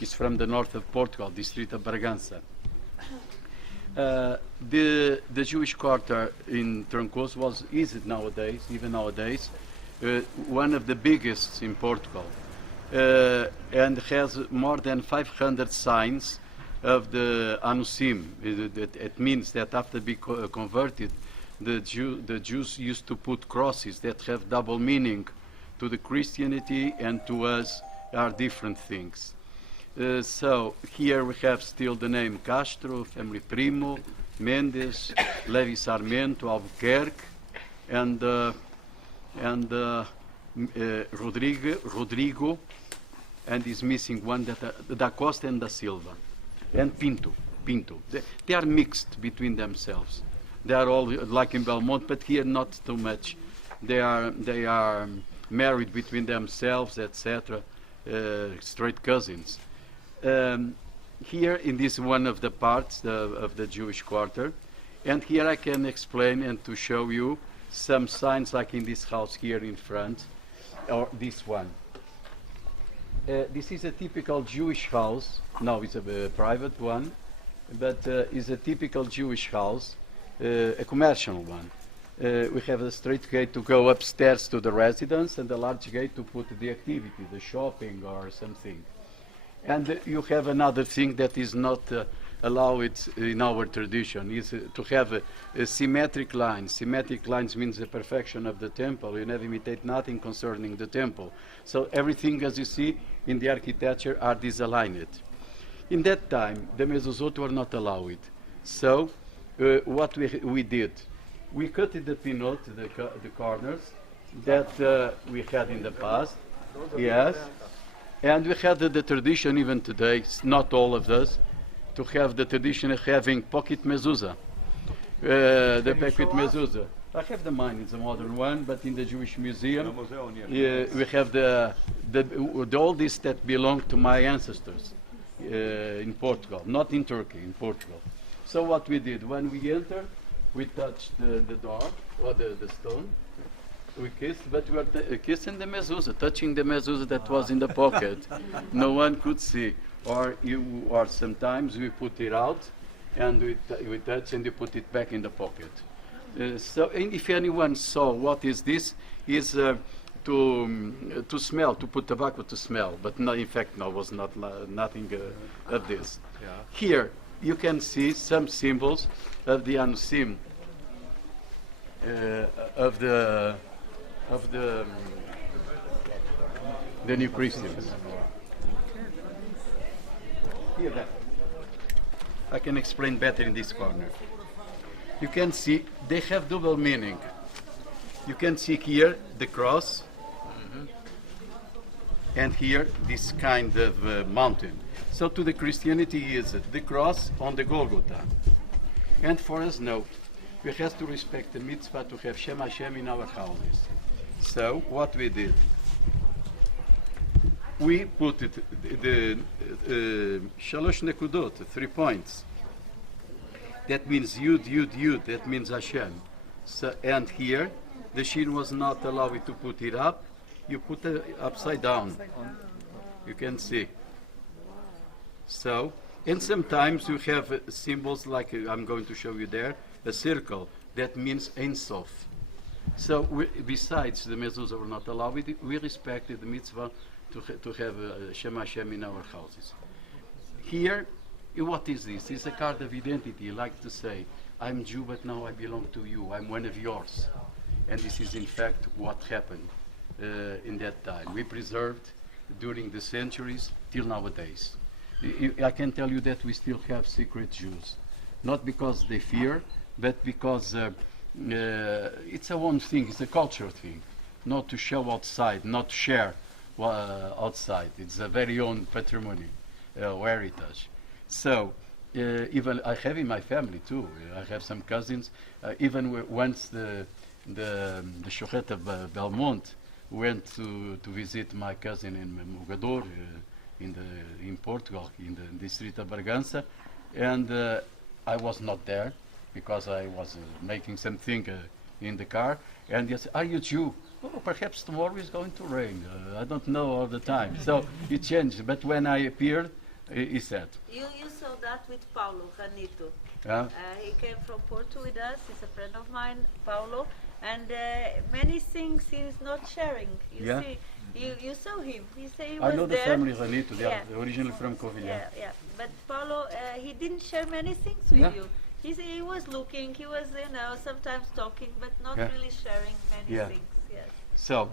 is from the north of Portugal, district of Bragança. The Jewish quarter in Trancoso is nowadays, even nowadays, one of the biggest in Portugal, and has more than 500 signs of the Anosim. It means that after being converted, the Jews used to put crosses that have double meaning. To the Christianity and to us are different things. So here we have still the name Castro, family Primo, Mendes, Levi Sarmento, Albuquerque, and Rodrigo, and is missing one, that Da Costa and Da Silva, and Pinto. They are mixed between themselves. They are all like in Belmont, but here not too much. They are married between themselves, etc., straight cousins. Here in this one of the parts of the Jewish quarter, and here I can explain and to show you some signs like in this house here in front, or this one. This is a typical Jewish house. No, it's a private one, but it's a typical Jewish house, a commercial one. We have a straight gate to go upstairs to the residence and a large gate to put the activity, the shopping or something. And you have another thing that is not allowed in our tradition, is to have a symmetric lines. Symmetric lines means the perfection of the temple. You never imitate nothing concerning the temple. So everything, as you see in the architecture, are disaligned. In that time, the mezuzot were not allowed. So what we did, we cut the pinot, the corners that we had in the past, yes, and we had the tradition even today, not all of us, to have the tradition of having pocket mezuzah, the pocket mezuzah. I have the mine, it's a modern one, but in the Jewish Museum, we have the oldest that belong to my ancestors in Portugal, not in Turkey, in Portugal. So what we did, when we entered, we touched the door, or the stone, we kissed, but we were kissing the mezuzah, touching the mezuzah that was in the pocket. No one could see. Or sometimes we put it out, and we touch and you put it back in the pocket. So and if anyone saw what is this, is to smell, to put tobacco to smell, but no, in fact, no, was not nothing of this. Yeah. Here, you can see some symbols of the Anosim, of the new Christians. Here, that. I can explain better in this corner. You can see they have double meaning. You can see here the cross, and here this kind of mountain. So to the Christianity is the cross on the Golgotha. And for us, no. We have to respect the mitzvah to have Shem Hashem in our houses. So what we did, we put it, the Shalosh Nekudot, 3 points. That means Yud, Yud, Yud, that means Hashem. So, and here, the Shin was not allowed to put it up. You put it upside down. You can see. So, and sometimes you have symbols like I'm going to show you there, a circle that means Ein Sof. So besides the mezuzah were not allowed, we respected the mitzvah to have Shem Hashem in our houses. Here, what is this? It's a card of identity. I like to say, I'm Jew, but now I belong to you. I'm one of yours. And this is in fact what happened in that time. We preserved during the centuries till nowadays. I can tell you that we still have secret Jews, not because they fear, but because it's a one thing, it's a culture thing, not to show outside, not to share outside. It's a very own patrimony, heritage. So even I have in my family too. I have some cousins. Even once the Shochet of Belmont went to visit my cousin in Mogador, in Portugal, in the district of Bragança, and I was not there because I was making something in the car, and he said, "Are you Jew?" "Oh, perhaps tomorrow is going to rain. I don't know all the time." So it changed. But when I appeared, he said. You saw that with Paulo Ranito. Yeah. He came from Porto with us. He's a friend of mine, Paulo, and many things he's not sharing. You Yeah. see, you saw him. He said he was I know the there. family Ranito, they Yeah. are originally from Covilhã. Yeah. But Paulo, he didn't share many things with Yeah. you. He was looking, he was, sometimes talking, but not Yeah. really sharing many Yeah. things. Yes. So,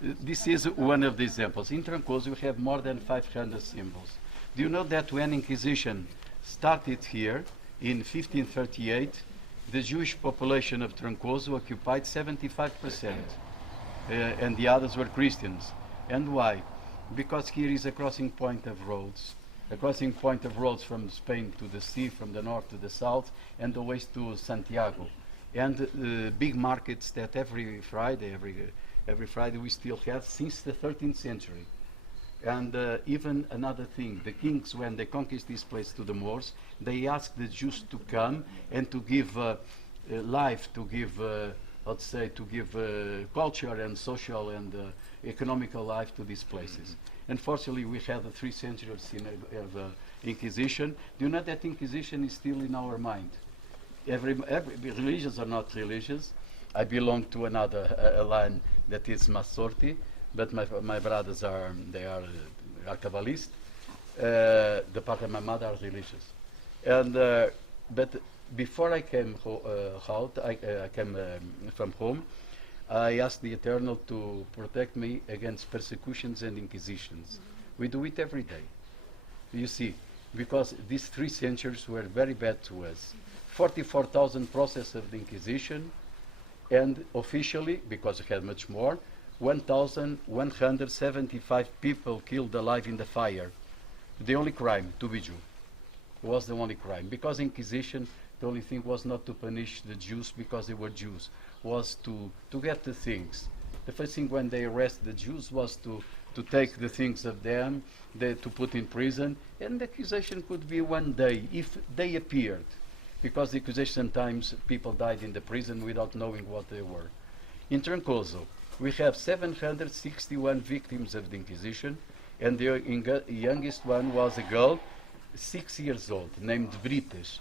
this is one of the examples. In Trancoso, we have more than 500 symbols. Do you know that when Inquisition started here in 1538, the Jewish population of Trancoso occupied 75%, and the others were Christians. And why? Because here is a crossing point of roads. A crossing point of roads from Spain to the sea, from the north to the south, and the west to Santiago. And big markets that every Friday we still have since the 13th century. And even another thing, the kings, when they conquered this place to the Moors, they asked the Jews to come and to give life, to give, culture and social and economical life to these places. Unfortunately, we had 3 centuries of Inquisition. Do you know that Inquisition is still in our mind? Every religions are not religious. I belong to another line that is Masorti, but my brothers are Kabbalists. The part of my mother are religious, and but before I came out, I came from home. I asked the Eternal to protect me against persecutions and inquisitions. We do it every day. You see, because these 3 centuries were very bad to us. 44,000 processes of the Inquisition, and officially, because we had much more, 1,175 people killed alive in the fire. The only crime, to be Jew, was the only crime. Because Inquisition, the only thing was not to punish the Jews because they were Jews, was to get the things. The first thing when they arrest the Jews was to take the things of them, to put in prison, and the accusation could be one day, if they appeared. Because the accusation, sometimes people died in the prison without knowing what they were. In Trancoso, we have 761 victims of the Inquisition, and the youngest one was a girl, 6 years old, named Brites.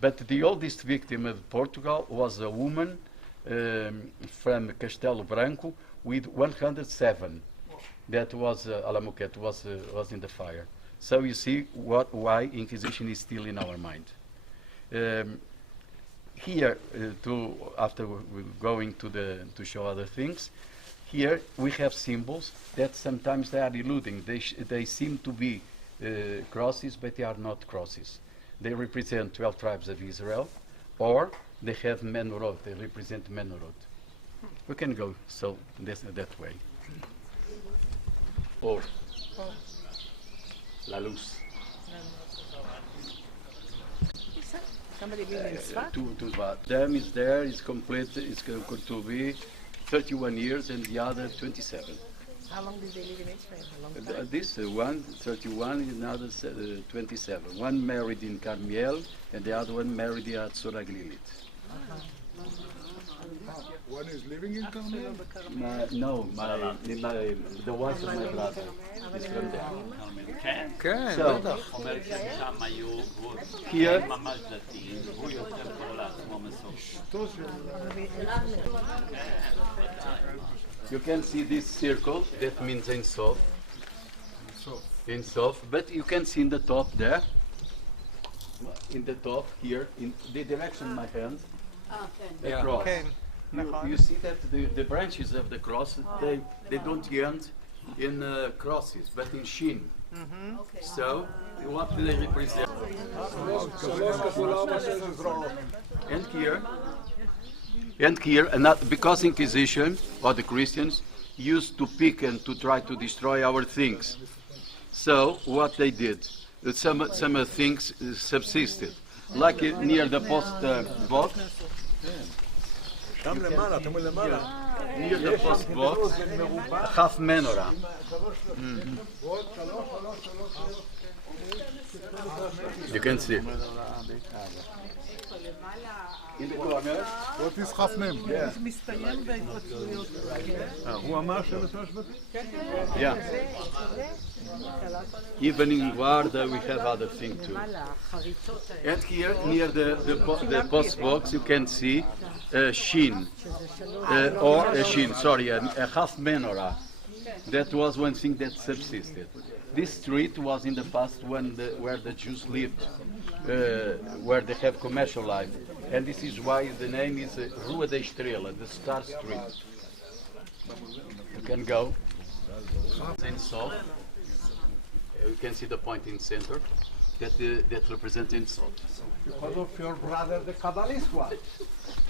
But the oldest victim of Portugal was a woman from Castelo Branco with 107. That was Alamuquete, was in the fire. So you see why Inquisition is still in our mind. Here, after we're going to show other things, here we have symbols that sometimes they are eluding. They seem to be crosses, but they are not crosses. They represent 12 tribes of Israel, or they have menorot. They represent menorot. We can go that way. Or la luz. Somebody being in Sfat? Dam is there, is complete, it's going to be 31 years, and the other 27. How long did they live in Israel? A long time? This one 31, and another 27. One married in Carmiel, and the other one married at Sora Glilit. One is living in Carmel? No, the wife of my brother is from there. כן, כן, So, בטח. אומרת ששם היו Here, ממש דתיים, הוא יותר קורא לעצמו מסורת. you can see this circle, that means Ein Sof. Ein Sof, but you can see in the top there, in the top here, in the direction of my hand, a cross. כן, You see that the branches of the cross, they don't end in crosses, but in shin. So, what do they represent? And here, because Inquisition, or the Christians, used to pick and to try to destroy our things. So, what they did, some things subsisted. Like near the post box, שם למעלה, אתם אומרים למעלה. near the post box, half menorah. You can see. In the corner, What is חפנם? מסתיים בהתפצלויות. הוא אמר 7 שבטים? yeah. Even in Guarda we have other things too. And here, near the post box, you can see a sheen, a half menorah. That was one thing that subsisted. This street was in the past where the Jews lived, where they have commercial life. And this is why the name is Rua da Estrela, the Star Street. You can go. In south, you can see the point in center that represents insult. Because of your brother, the Kabbalist one.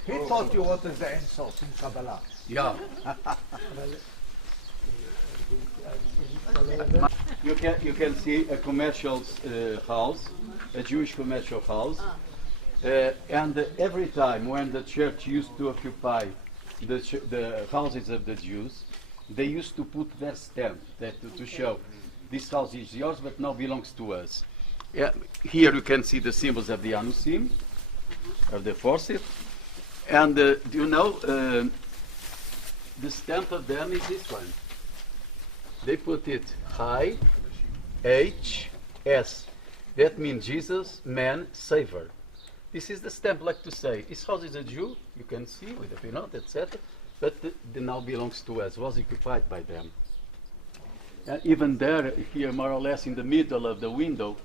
He taught you what is the insult in Kabbalah. Yeah. You can see a commercial house, a Jewish commercial house, and every time when the church used to occupy the houses of the Jews, they used to put their stamp to show this house is yours but now belongs to us. Here you can see the symbols of the Anosim, of the forces, and do you know the stamp of them is this one. They put it high, H-S. That means Jesus, man, Savior. This is the stamp, like to say, his house is a Jew, you can see with the pinot, etc. But it now belongs to us, was occupied by them. Even there, here more or less in the middle of the window,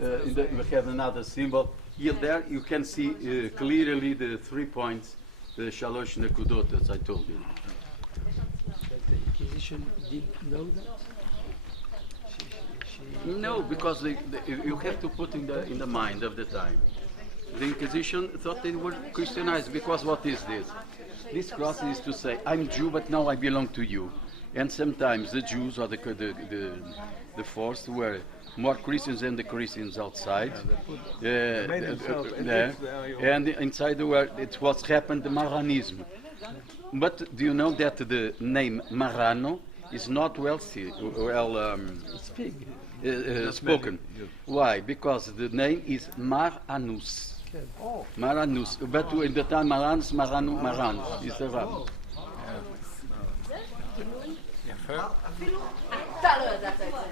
we have another symbol. Here there you can see clearly the 3 points, the Shalosh Nekudot, as I told you. The Inquisition didn't know that? No, because you have to put in the mind of the time. The Inquisition thought they were Christianized because what is this? This cross is to say, I'm Jew, but now I belong to you. And sometimes the Jews or the force were more Christians than the Christians outside. And inside the world, it was happened the Marranism. But do you know that the name Marrano is not spoken? Why? Because the name is Mar-Anus. Mar-Anus. But in the time Maranus is the Ram. אפילו אתה לא ידעת את זה,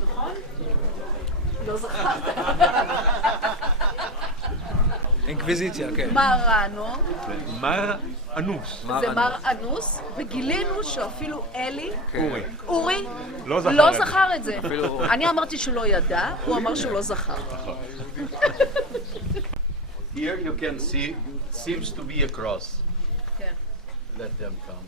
נכון? לא זכרת. אינקוויזיציה, כן. מרנו. אנוס. זה אנוס, וגילינו שאפילו אלי, אורי, לא זכר את זה. אני אמרתי שהוא לא ידע, הוא אמר שהוא לא זכר. Here you can see, seems to be a cross. כן. Let them come.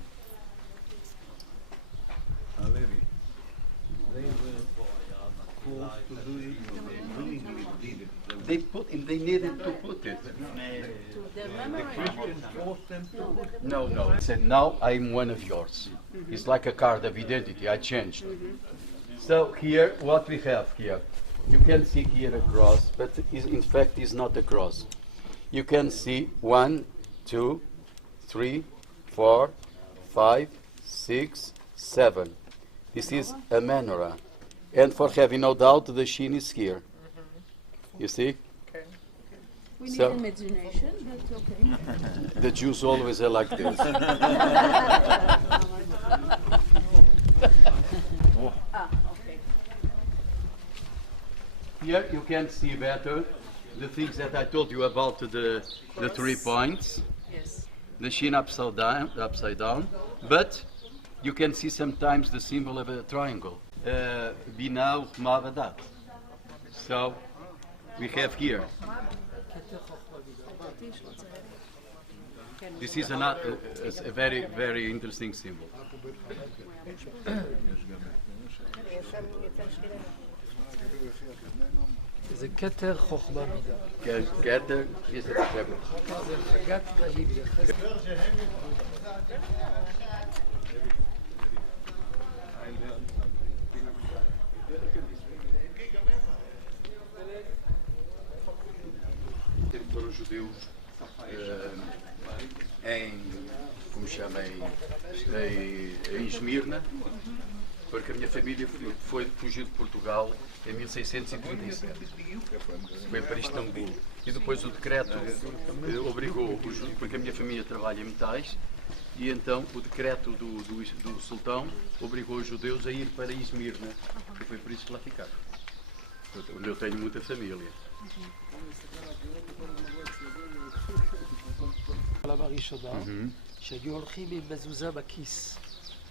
They needed to put it. No. I said, now I'm one of yours. It's like a card of identity. I changed. So here, what we have here, you can see here a cross, but in fact it's not a cross. You can see 1, 2, 3, 4, 5, 6, 7. This is a menorah. And for having no doubt, the sheen is here. You see? Okay. We need imagination, but okay. The Jews always are like this. Here you can see better the things that I told you about the 3 points. Yes. The sheen upside down. But you can see sometimes the symbol of a triangle. Binah Mavadat. So we have here. This is a very, very interesting symbol. זה כתר חוכמה מידה. כתר, יש את החבר. זה חגת נהיב יחס. Foram judeus como chama, em Esmirna, porque a minha família fugiu de Portugal em 1637. Foi para Istambul. E depois o decreto obrigou, porque a minha família trabalha em metais, E então o decreto do sultão obrigou os judeus a ir para Esmirna. E foi por isso que lá ficaram. Onde eu tenho muita família. הראשונה, שהיו הולכים עם מזוזה בכיס.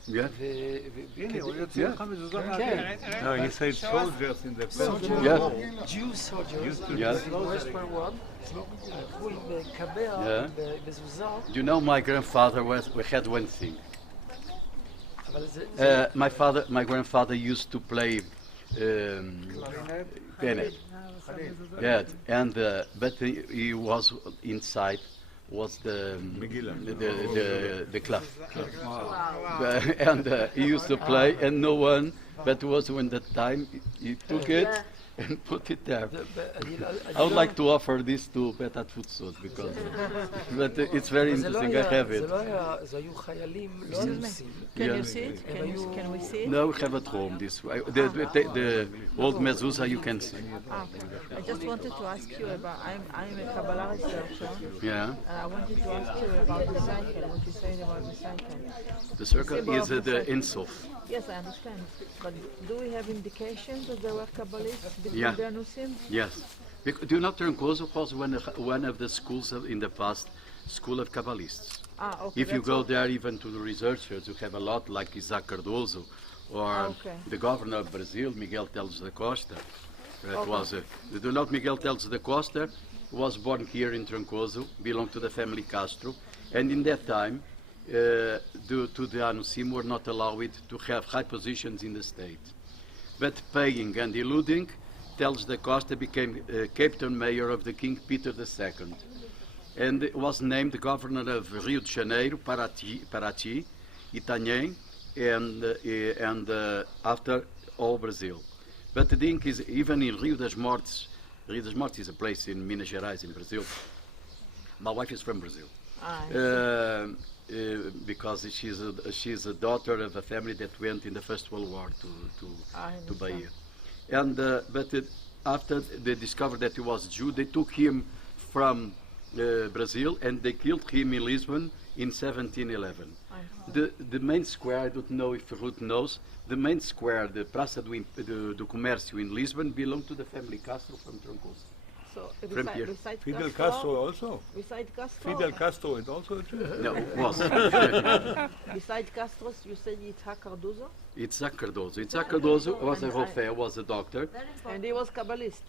הנה, הוא יוצא לך מזוזה כן. No, he said soldiers in the first Jew soldiers, Yes. Western one, הלכו עם קמע, עם מזוזה. You know, my grandfather we had one thing. אבל זה... My grandfather used to play clarinet. Yeah, and but he was inside was the clef. And he used to play, and no one, but was when the time he took it and put it there. I would like to offer this to Betat Futsot because, but it's very interesting. I have it. זה היו חיילים לא רוסים. Can you see it? Can we see it? No, we have at home this. The old mezuzah you can see. I just wanted to ask you about, I'm a Kabbalah researcher. Yeah. And I wanted to ask you about the cycle, what you saying about the cycle. The circle is the Ensof. Yes, I understand. But do we have indications that there were Kabbalists between Yeah. the Anusim? Yes. Do you know Trancoso was one of the schools in the past, school of Kabbalists. Okay. If you go there, even to the researchers, you have a lot like Isaac Cardoso or the governor of Brazil, Miguel Teles da Costa. Do you know Miguel Teles da Costa was born here in Trancoso, belonged to the family Castro, and in that time, due to the Anusim were not allowed to have high positions in the state. But paying and eluding, Teles da Costa became Cape Town mayor of the King Peter II. And was named governor of Rio de Janeiro, Paraty, Itanhém, and after all Brazil. But the thing is, even in Rio das Mortes is a place in Minas Gerais in Brazil. My wife is from Brazil. Because she's a daughter of a family that went in the First World War to Bahia. And but after they discovered that he was Jew, they took him from Brazil and they killed him in Lisbon in 1711. The main square, I don't know if Ruth knows, the main square, the Praça do Comércio in Lisbon belonged to the family Castro from Trancoso. So Besides Fidel Castro also? Besides Castro? Fidel Castro is also a Jew? No, was. Besides Castro, you said Isaac Cardoso? Isaac Cardoso. Isaac Cardoso was a Rofé, was a doctor. And he was Kabbalist?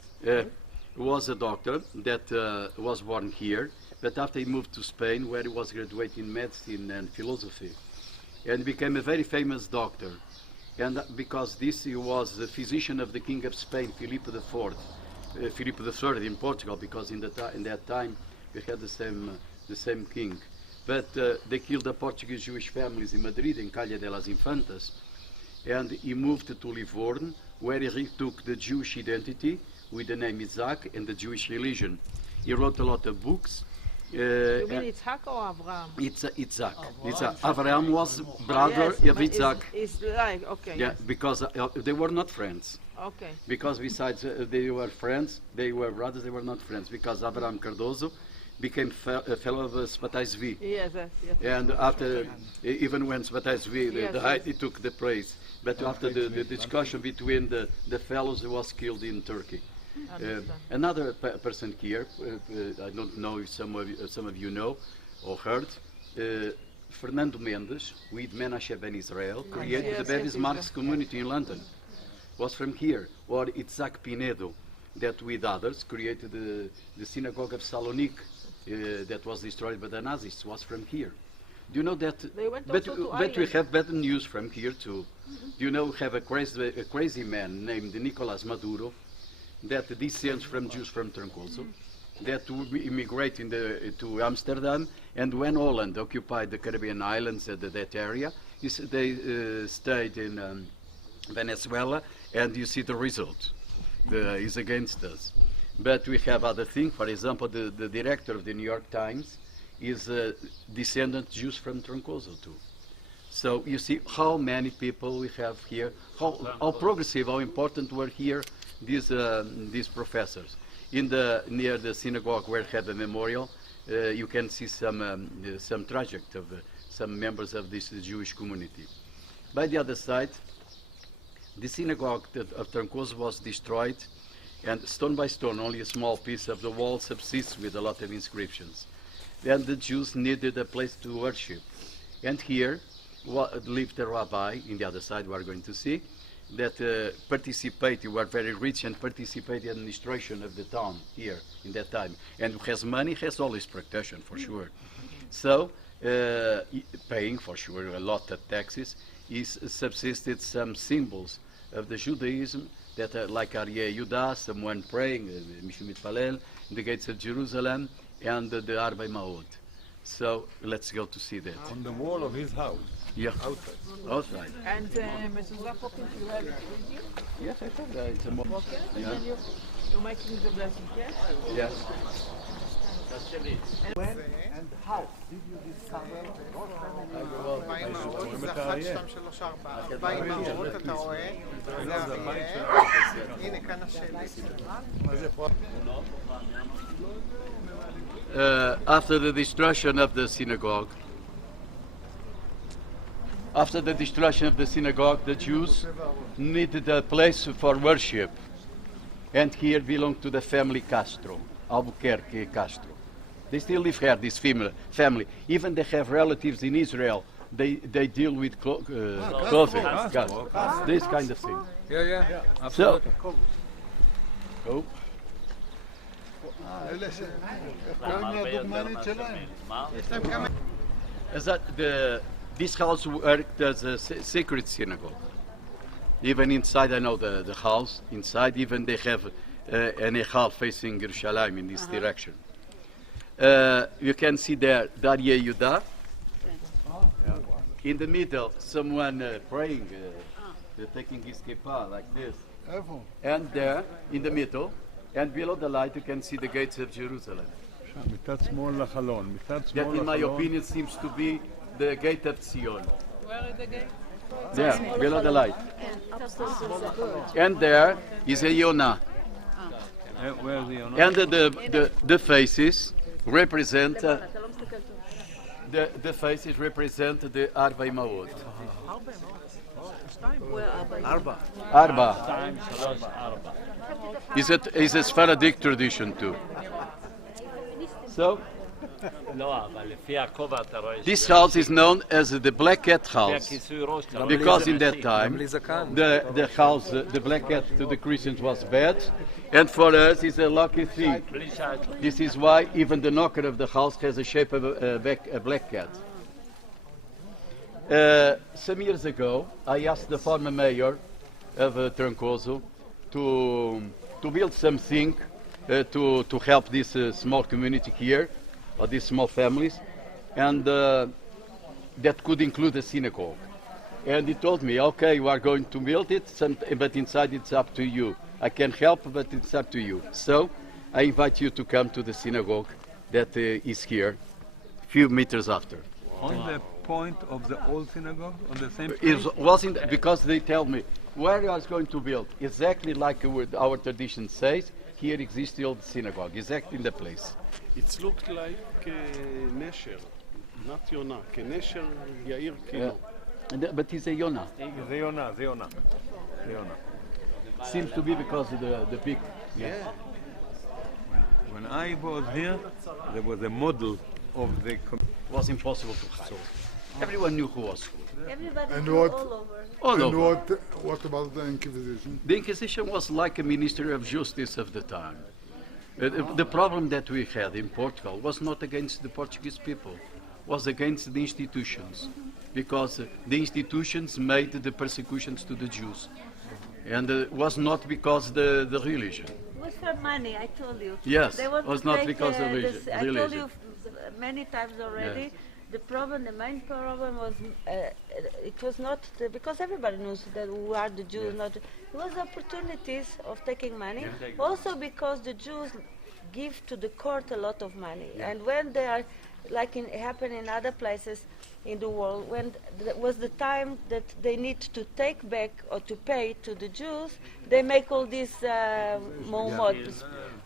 Was a doctor that was born here, but after he moved to Spain, where he was graduating in medicine and philosophy, and became a very famous doctor. And because this he was the physician of the King of Spain, Philip III in Portugal, because in that time we had the same king. But they killed the Portuguese Jewish families in Madrid, in Calle de las Infantas, and he moved to Livorno, where he took the Jewish identity with the name Isaac and the Jewish religion. He wrote a lot of books. You mean Isaac or Abraham? Isaac. Abraham was brother of Isaac. It's like, okay. Yeah, because they were not friends. Okay. Because besides they were friends, they were brothers, they were not friends. Because Abraham Cardoso became a fellow of Spatais V. Yes. And after, even when Spatais V died, he took the praise. But after the discussion between the fellows, he was killed in Turkey. Another person here, I don't know if some of you know or heard, Fernando Mendes, with Menashe Ben Israel, created the Babies Marx community in London. Was from here. Or Isaac Pinedo, that with others created the synagogue of Salonique that was destroyed by the Nazis, was from here. Do you know that? But we have better news from here too. Do you know we have a crazy man named Nicolas Maduro that descends from Jews from Trancoso, that immigrated to Amsterdam, and when Holland occupied the Caribbean islands at that area, they stayed in Venezuela, and you see the result. Is against us. But we have other things. For example, the director of the New York Times is a descendant Jews from Trancoso too. So you see how many people we have here, how progressive, how important were here these professors. Near the synagogue where had the memorial, you can see some traject of some members of this Jewish community. By the other side, the synagogue of Trancoso was destroyed, and stone by stone, only a small piece of the wall subsists with a lot of inscriptions. Then the Jews needed a place to worship. And here lived a rabbi, in the other side we are going to see, that participated, were very rich and participated in the administration of the town here in that time. And who has money has always protection, for sure. So, paying for sure a lot of taxes, he subsisted some symbols of the Judaism that are like Aryeh Yudah, someone praying, Mishum Mitpalel, in the gates of Jerusalem, and the Arbei Ma'od. So let's go to see that. On the wall of his house. Yeah. Outside. Outside. And mezuzah popping, you have it with you? Yes, I have that. It's a more. Okay. And Yeah. then you're making the blessing, yes? Yes. When and how did you discover your family? האימהות זה אחת, שתיים, שלוש, ארבע. ארבע אימהות, אתה רואה? זה אריה. הנה, כאן השאלה. After the destruction of the synagogue, the Jews needed a place for worship, and here belonged to the family Castro, Albuquerque Castro. They still live here, this family. Even they have relatives in Israel. They deal with clothing, this kind of thing. Yeah, So, oh. As that this house worked as a sacred synagogue. Even inside, I know the house. Inside, even they have an echal facing Yerushalayim in this direction. You can see there Aryeh Yudah. In the middle, someone praying, taking his kippah like this. And there, in the middle, and below the light, you can see the gates of Jerusalem. That, in my opinion, seems to be the gate of Zion. Where is the gate? There, below the light. And there is a Yonah. Where is the Yonah? And the faces represent the faces represent the Arba Imaot. Arba. Is a Sephardic tradition too. So this house is known as the Black Cat House because in that time the house, the Black Cat to the Christians was bad, and for us it's a lucky thing. This is why even the knocker of the house has the shape of a black cat. Some years ago, I asked the former mayor of Trancoso to build something to help this small community here, or these small families, and that could include a synagogue. And he told me, okay, you are going to build it, but inside it's up to you. I can help, but it's up to you. So I invite you to come to the synagogue that is here, a few meters after. On the point of the old synagogue, on the same It wasn't because they tell me where you are going to build, exactly like our tradition says. Here exists the old synagogue, exactly in the place. It looked like Nesher, not Yonah. Nesher, Yair, Kino. But it's a Yonah. זה יונה. Seems to be because of the peak. Yeah. When I was here, there was a model of the It was impossible to hide. Everyone knew who was who. Everybody And knew what- all over. All And over. what about the Inquisition? The Inquisition was like a ministry of justice of the time. The problem that we had in Portugal was not against the Portuguese people, was against the institutions, because the institutions made the persecutions to the Jews, and it was not because the religion. It was for money, I told you. Yes, They want it was to not take, because of I told religion. you many times already. Yes. The main problem was it was not because everybody knows that who are the Jews. Not it was opportunities of taking money. Also because the Jews give to the court a lot of money, and when they are like happen in other places in the world, when was the time that they need to take back or to pay to the Jews, they make all these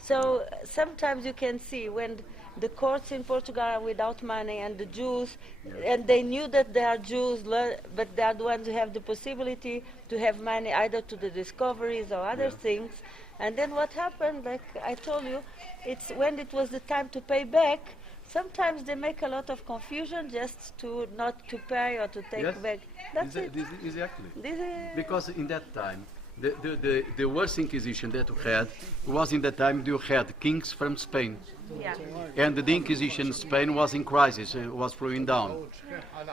So sometimes you can see when the courts in Portugal are without money and the Jews, and they knew that they are Jews, but they are the ones who have the possibility to have money either to the discoveries or other things. And then what happened, like I told you, it's when it was the time to pay back, sometimes they make a lot of confusion just to not to pay or to take back. That's it. Exactly. This is Because in that time, the worst Inquisition that you had was in the time you had kings from Spain. yeah. And the Inquisition in Spain was in crisis, it was flowing down.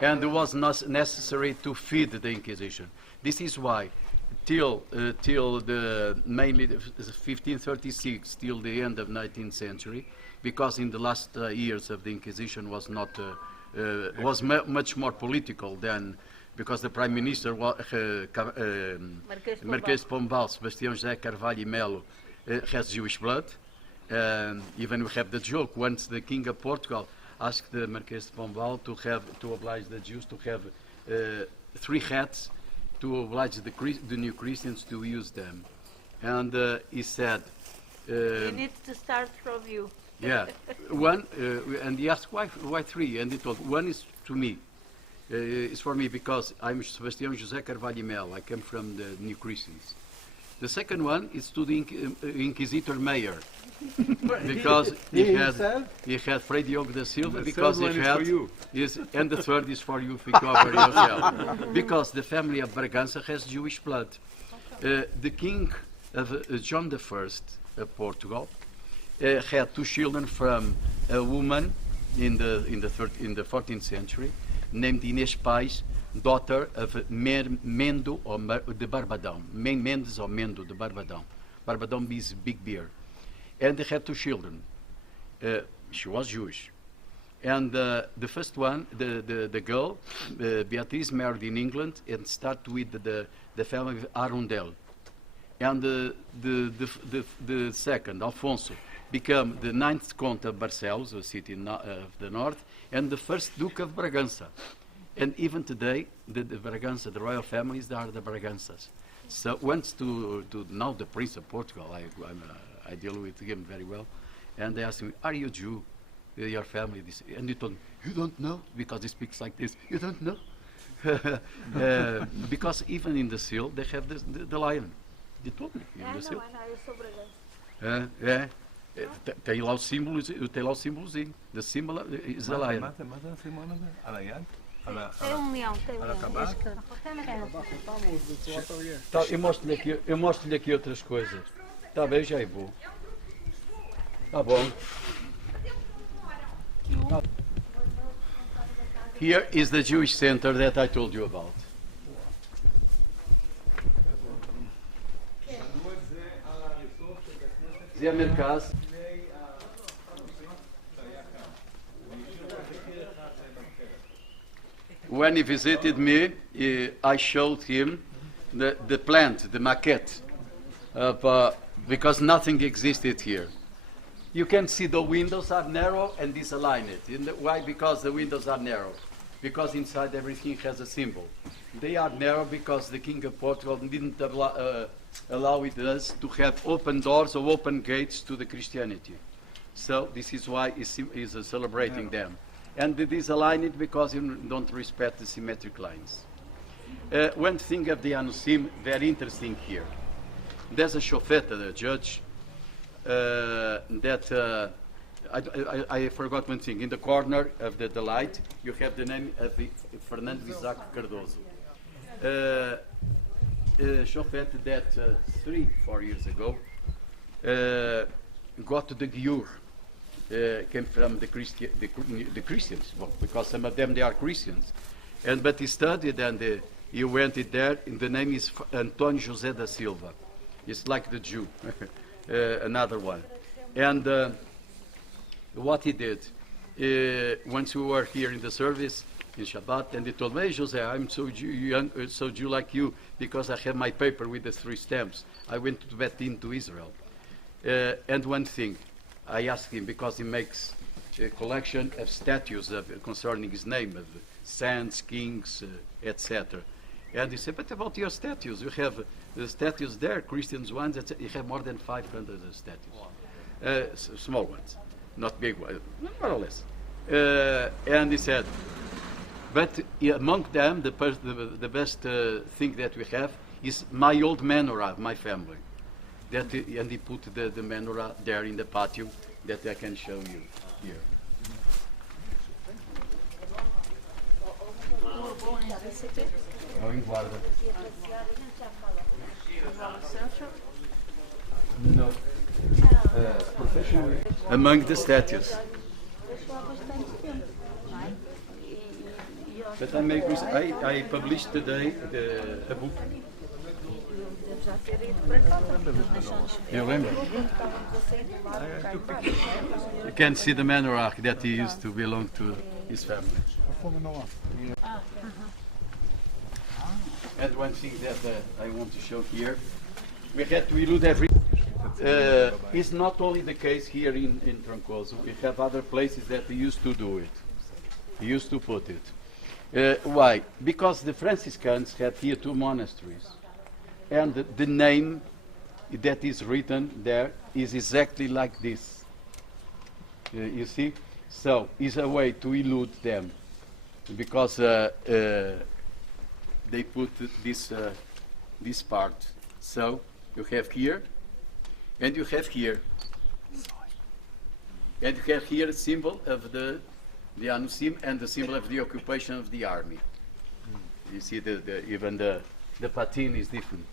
And it was not necessary to feed the Inquisition. This is why, till mainly 1536, till the end of 19th century, because in the last years of the Inquisition was not, much more political than, because the Prime Minister was Marquês de Pombal, Sebastião José Carvalho e Melo, has Jewish blood. Even we have the joke, once the King of Portugal asked the Marquês de Pombal to oblige the Jews to have 3 hats to oblige the new Christians to use them. And he said... It needs to start from you. Yeah, one, and he asked why 3, and he told, 1 is to me. It's for me because I'm Sebastião José Carvalho Melo. I come from the New Christians. The second one is to the Inquisitor Mayor, because he had Frei Diogo da Silva, because he had, and the third is for you if you cover yourself, because the family of Bragança has Jewish blood. The king of John I of Portugal had 2 children from a woman in the 14th century, named Inês Pais, daughter of Mendo de Barbadão. Mendes or Mendo de Barbadão. Barbadão means big beer. And they had 2 children. She was Jewish. And the first one, the girl, Beatriz, married in England and started with the family of Arundel. And the second, Alfonso, became the 9th Count of Barcelos, a city of the north, and the first Duke of Bragança. And even today, the Bragança, the royal families, they are the Braganças. So once to now the Prince of Portugal, I deal with him very well, and they asked me, "Are you Jew? Your family?" And he told me, "You don't know," because he speaks like this. "You don't know," because even in the seal they have the lion. He told me in the seal. Tem lá o símbolozinho. The symbol is a lion. מה זה הסימון הזה? על היד? Tem leão, tem leão. Tá, eu mostro-lhe aqui outras coisas. Tá bem, já vou. Tá bom. Here is the Jewish center that I told you about. זה המרכז. When he visited me, I showed him the plant, the maquette, because nothing existed here. You can see the windows are narrow and disaligned. Why? Because the windows are narrow. Because inside everything has a symbol. They are narrow because the King of Portugal didn't allow us to have open doors or open gates to the Christianity. So this is why he's celebrating them. And they disalign it because you don't respect the symmetric lines. One thing of the Anosim, very interesting here. There's a shofet, the judge, that I forgot one thing. In the corner of the light, you have the name of Fernando Isaac Cardoso. Shofet that 3-4 years ago got to the Giur. Came from the Christians, well, because some of them they are Christians, but he studied and he went in there. And the name is Antônio José da Silva. It's like the Jew, another one. And what he did, once we were here in the service in Shabbat, and he told me, "Hey, José, I'm so Jew like you because I have my paper with the 3 stamps. I went to Bet Din to Israel." And one thing. I asked him because he makes a collection of statues concerning his name, of saints, kings, etc. And he said, "But about your statues, you have the statues there, Christians ones, etc. You have more than 500 statues." small ones, not big ones, more or less. And he said, but among them, the best thing that we have is my old menorah, my family. And he put the menorah there in the patio that I can show you here. No. Among the statues. But I published today a book. You remember? You can see the menorah that he used to belong to his family. And one thing that I want to show here, we had to elude every. It's not only the case here in Trancoso. We have other places that they used to do it. He used to put it. Why? Because the Franciscans had here 2 monasteries. And the name that is written there is exactly like this. You see? So it's a way to elude them. Because they put this part. So you have here, and you have here. And you have here a symbol of the Anusim and the symbol of the occupation of the army. You see, even the patin is different.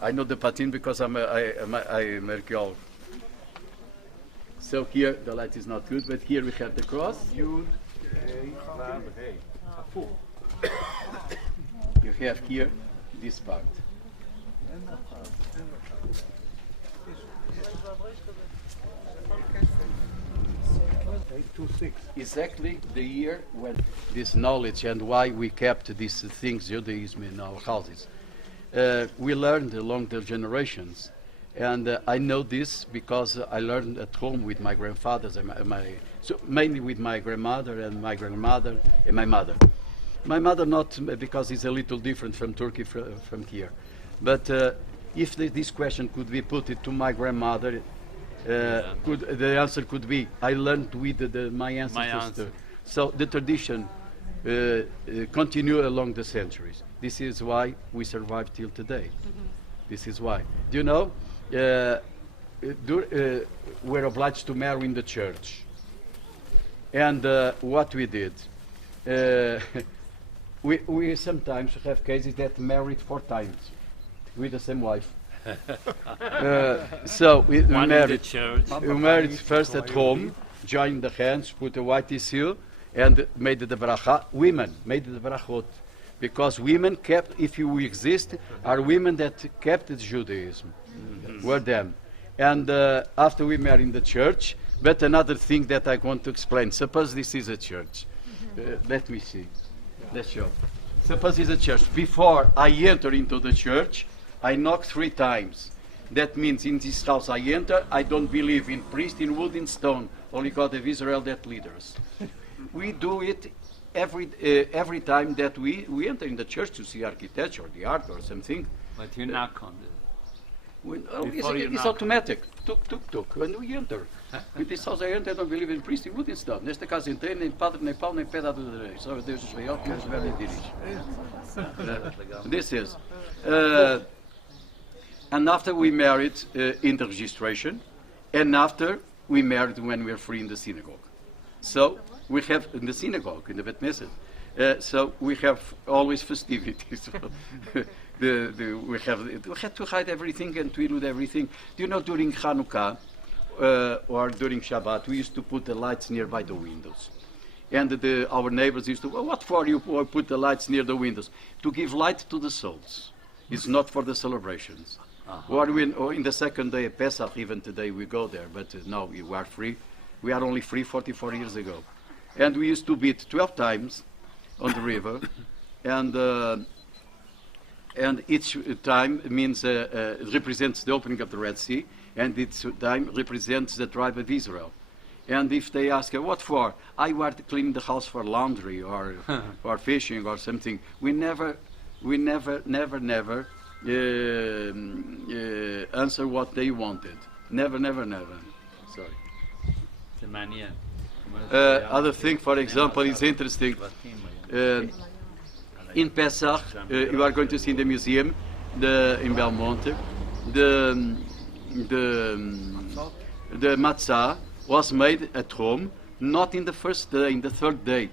I know the patin because I'm an archaeologist. So here the light is not good, but here we have the cross. You have here this part. Exactly the year when this knowledge and why we kept these things, Judaism, in our houses. We learned along the generations, and I know this because I learned at home with my grandfathers and so mainly with my grandmother and my grandmother and my mother. My mother not because it's a little different from Turkey from here, but if this question could be put to my grandmother, the answer could be I learned with my ancestors. So the tradition continue along the centuries. This is why we survive till today. This is why. Do you know, we're obliged to marry in the church. And what we did, we sometimes have cases that married 4 times with the same wife. So we married first at home, joined the hands, put a white seal, and made the bracha. Women made the brachot, because women kept, if you exist, are women that kept Judaism. Were them. And after we married in the church, but another thing that I want to explain. Suppose this is a church. Let me see. Let's show. Suppose it's a church. Before I enter into the church, I knock 3 times. That means in this house I enter, I don't believe in priest, in wood, in stone. Only God of Israel that leads us. We do it every time that we enter in the church to see architecture, or the art, or something. But you knock on it. It's automatic. Tuk. When we enter. In this house I enter, I don't believe in priest, in wood, in stone. Nesta casa entrei, nem padre, nem pau, nem pedra do direito. Só Deus Israel, que Deus velho dirige. This is. And after we married in the registration, and after we married when we were free in the synagogue. So we have in the synagogue, in the Bet Knesset. So we have always festivities. We had to hide everything and to elude everything. Do you know, during Hanukkah or during Shabbat, we used to put the lights nearby the windows. And our neighbors used to, well, what for you put the lights near the windows? To give light to the souls. It's not for the celebrations. Or in the second day of Pesach, even today we go there, but now we are free. We are only free 44 years ago. And we used to beat 12 times on the river, and each time means represents the opening of the Red Sea, and each time represents the tribe of Israel. And if they ask, what for? I want to clean the house for laundry or fishing or something. We never answer what they wanted. Never, never, never. Sorry. זה מעניין. Other thing, for example, is interesting. In Pesach, you are going to see in the museum, in Belmonte, the matzah was made at home, not in the first day, in the third day,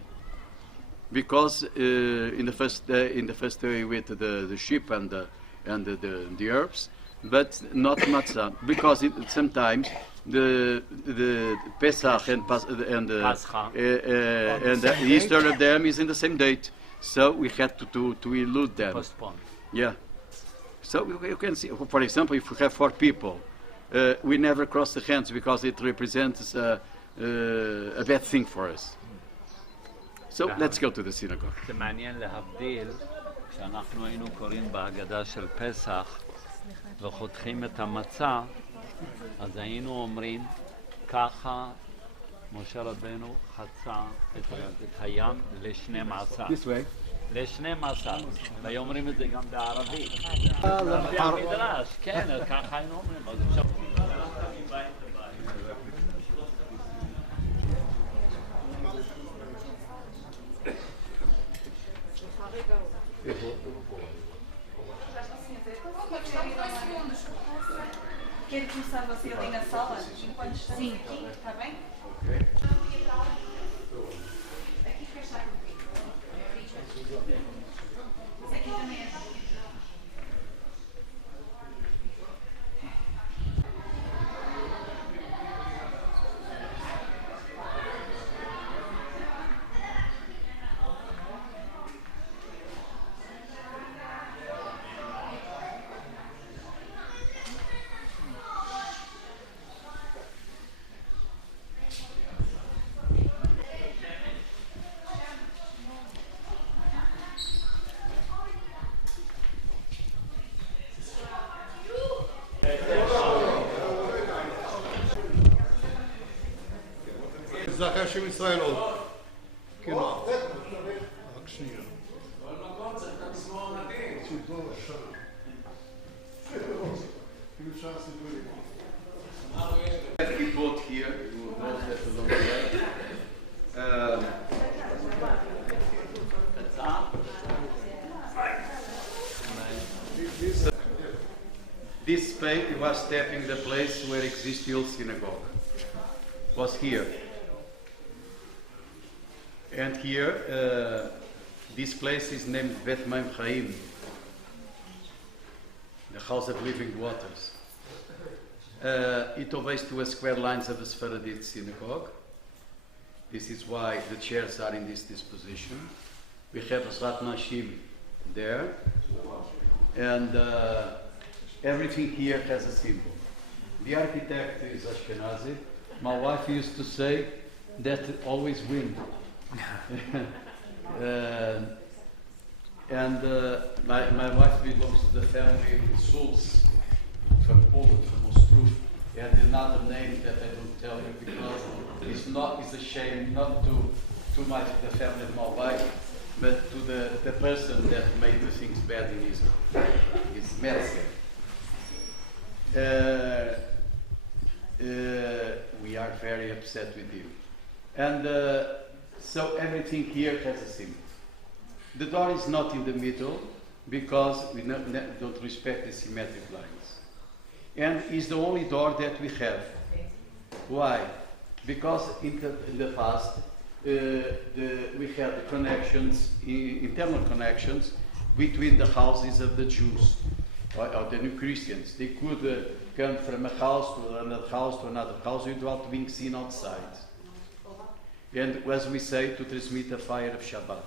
because in the first day with the sheep and the herbs, but not matzah, because sometimes the Pesach and the Easter of them is in the same date, so we had to elude them. Postpone. Yeah. So you can see, for example, if we have 4 people, we never cross the hands because it represents a bad thing for us. So let's go to the synagogue. זה מעניין להבדיל, כשאנחנו היינו קוראים בהגדה של פסח וחותכים את המצה, אז היינו אומרים, ככה משה רבנו חצה את הים ל-12. ל-12. והיו אומרים את זה גם בערבית. לפי המדרש, כן, ככה היינו אומרים. אז עכשיו... Quer começar você ali na sala? Enquanto estamos aqui, está bem? Ok. Aqui quer estar comigo. Aqui também é. זכר שם ישראל עוד. כן. רק שנייה. בעקבות here, this spade was stepping the place where exists the old synagogue. Was here. And here, this place is named Bet Maim Chaim, the house of living waters. It obeys to a square lines of the Sephardic synagogue. This is why the chairs are in this disposition. We have a Zrat Nashim there, and everything here has a symbol. The architect is Ashkenazi. My wife used to say that always win. My wife belongs to the family Souls from Poland, from Ostrów, and another name that I don't tell you because it's a shame not too much to the family of my wife, but to the person that made the things bad in Israel. It's Metzger. We are very upset with him. And so everything here has a symbol. The door is not in the middle because we don't respect the symmetric lines. And it's the only door that we have. Why? Because in the past we had connections, internal connections between the houses of the Jews or the new Christians. They could come from a house to another house to another house without being seen outside. And as we say, to transmit a fire of Shabbat.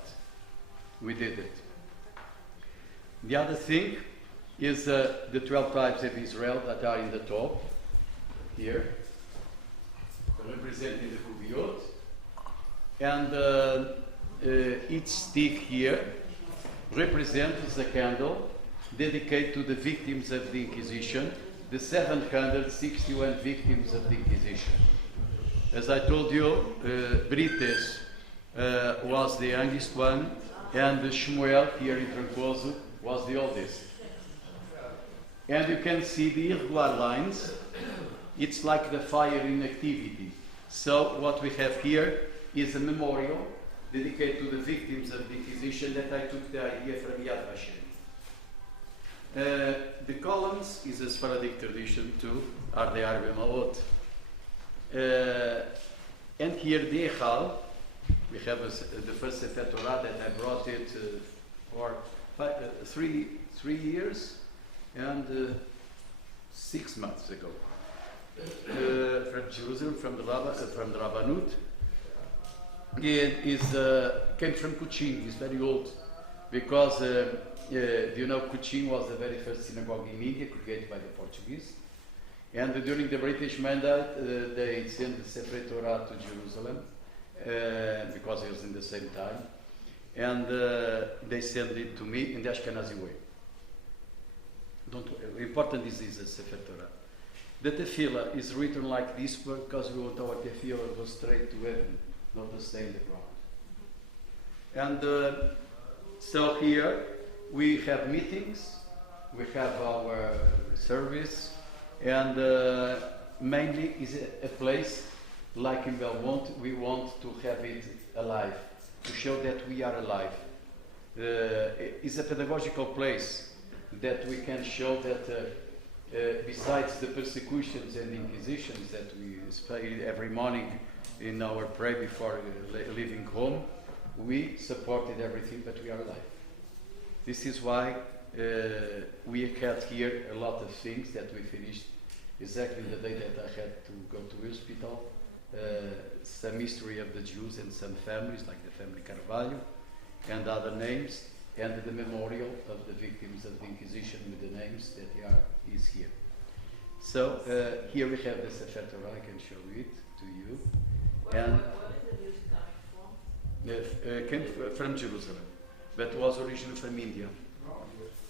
We did it. The other thing is the 12 tribes of Israel that are in the top, here, representing the Kubiot. And each stick here represents a candle dedicated to the victims of the Inquisition, the 761 victims of the Inquisition. As I told you, Brites was the youngest one, and Shmuel, here in Trancoso, was the oldest. And you can see the irregular lines it's like the fire in activity. So what we have here is a memorial dedicated to the victims of the Inquisition that I took the idea from Yad Vashem. The columns is a Sephardic tradition too, are the Arbe Maot. And here the Echal, we have the first Sefer Torah that I brought it for 3 years and 6 months ago. From Jerusalem, from the Rabbanut. It came from Kuching. It's very old because you know Kuching was the very first synagogue in India created by the Portuguese, and during the British mandate they sent the Sefer Torah to Jerusalem because it was in the same time, and they sent it to me in the Ashkenazi way. Important is the Sefer Torah. The tefillah is written like this because we want our tefillah to go straight to heaven, not to stay in the ground. And so here we have meetings, we have our service, and mainly is a place like in Belmont. We want to have it alive, to show that we are alive. It's a pedagogical place that we can show that besides the persecutions and inquisitions that we say every morning in our prayer before leaving home, we supported everything, but we are alive. This is why we had here a lot of things that we finished exactly the day that I had to go to hospital. Some history of the Jews and some families, like the family Carvalho, and other names, and the memorial of the victims of the Inquisition with the names that is here. So here we have the Sefer Torah. I can show it to you. And came from Jerusalem, but was originally from India,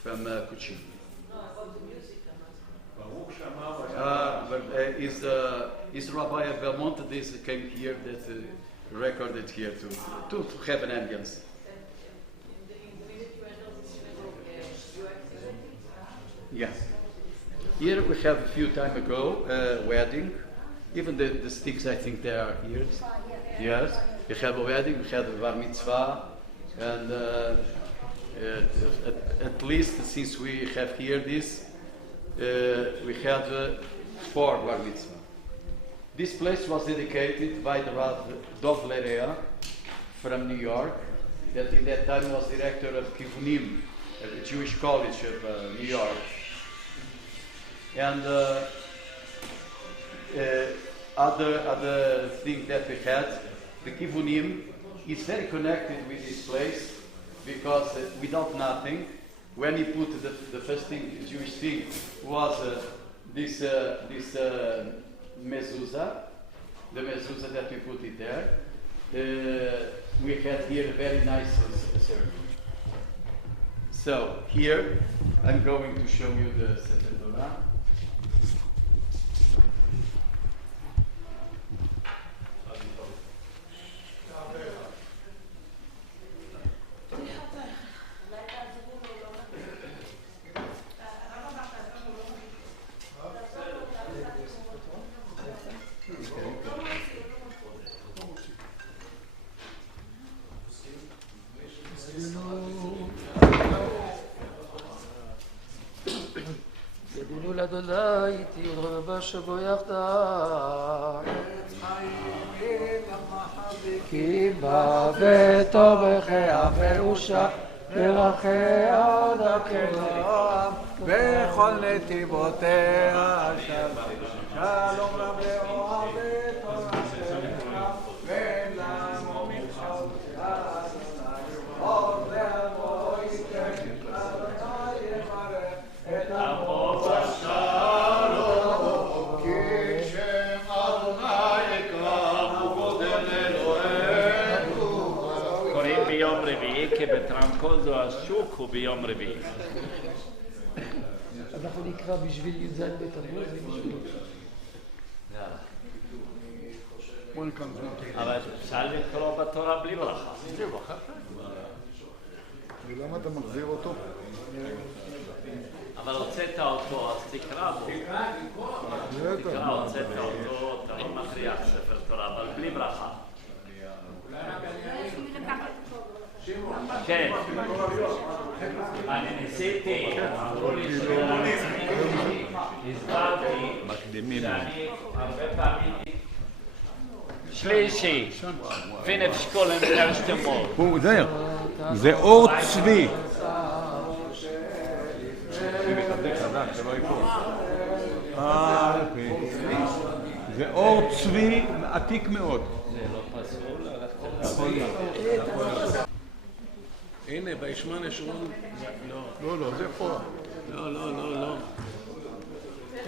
from Kuching. Is Rabbi of Belmont? This came here, that recorded here to have an ambience. Yeah. Here we have a few time ago wedding. Even the sticks, I think they are here. Yes. We have a wedding. We have a bar mitzvah, and at least since we have here this, we had 4 bar mitzvah. This place was dedicated by the Rav Dov Lerea from New York, that in that time was director of Kivunim, the Jewish College of New York. And other thing that we had, the Kivunim is very connected with this place because without nothing, when he put the first thing, the Jewish thing, was this mezuzah, the mezuzah that we put it there. We had here a very nice ceremony. So here I'm going to show you the Sefer Torah. אדוני תהיו רבה שבו יחדיו כי בא ותומכיה ואושה דרכיה דקלה בכל נתיבותיה שלום רב לאוהבי תורתך ולנו מלחמותיה עוד לעמו ייתן אדוני יברך את עמו כי בטרנקוזו השוק הוא ביום רביעי. אנחנו נקרא בשביל י"ז בתמוז ובשביל... אבל אפשר לקרוא בתורה בלי ברכה. ולמה אתה מחזיר אותו? אבל הוצאת אותו, אז תקרא בו. תקרא, הוצאת אותו, אתה לא מכריח ספר תורה, אבל בלי ברכה. כן. אני ניסיתי, אמרו לי הסברתי שאני הרבה פעמים שלישי, פינפשקולן פרשטמול. זה אור צבי. זה אור צבי עתיק מאוד. זה לא פסול, הנה, בישמעאל שרון, לא, זה פה. לא.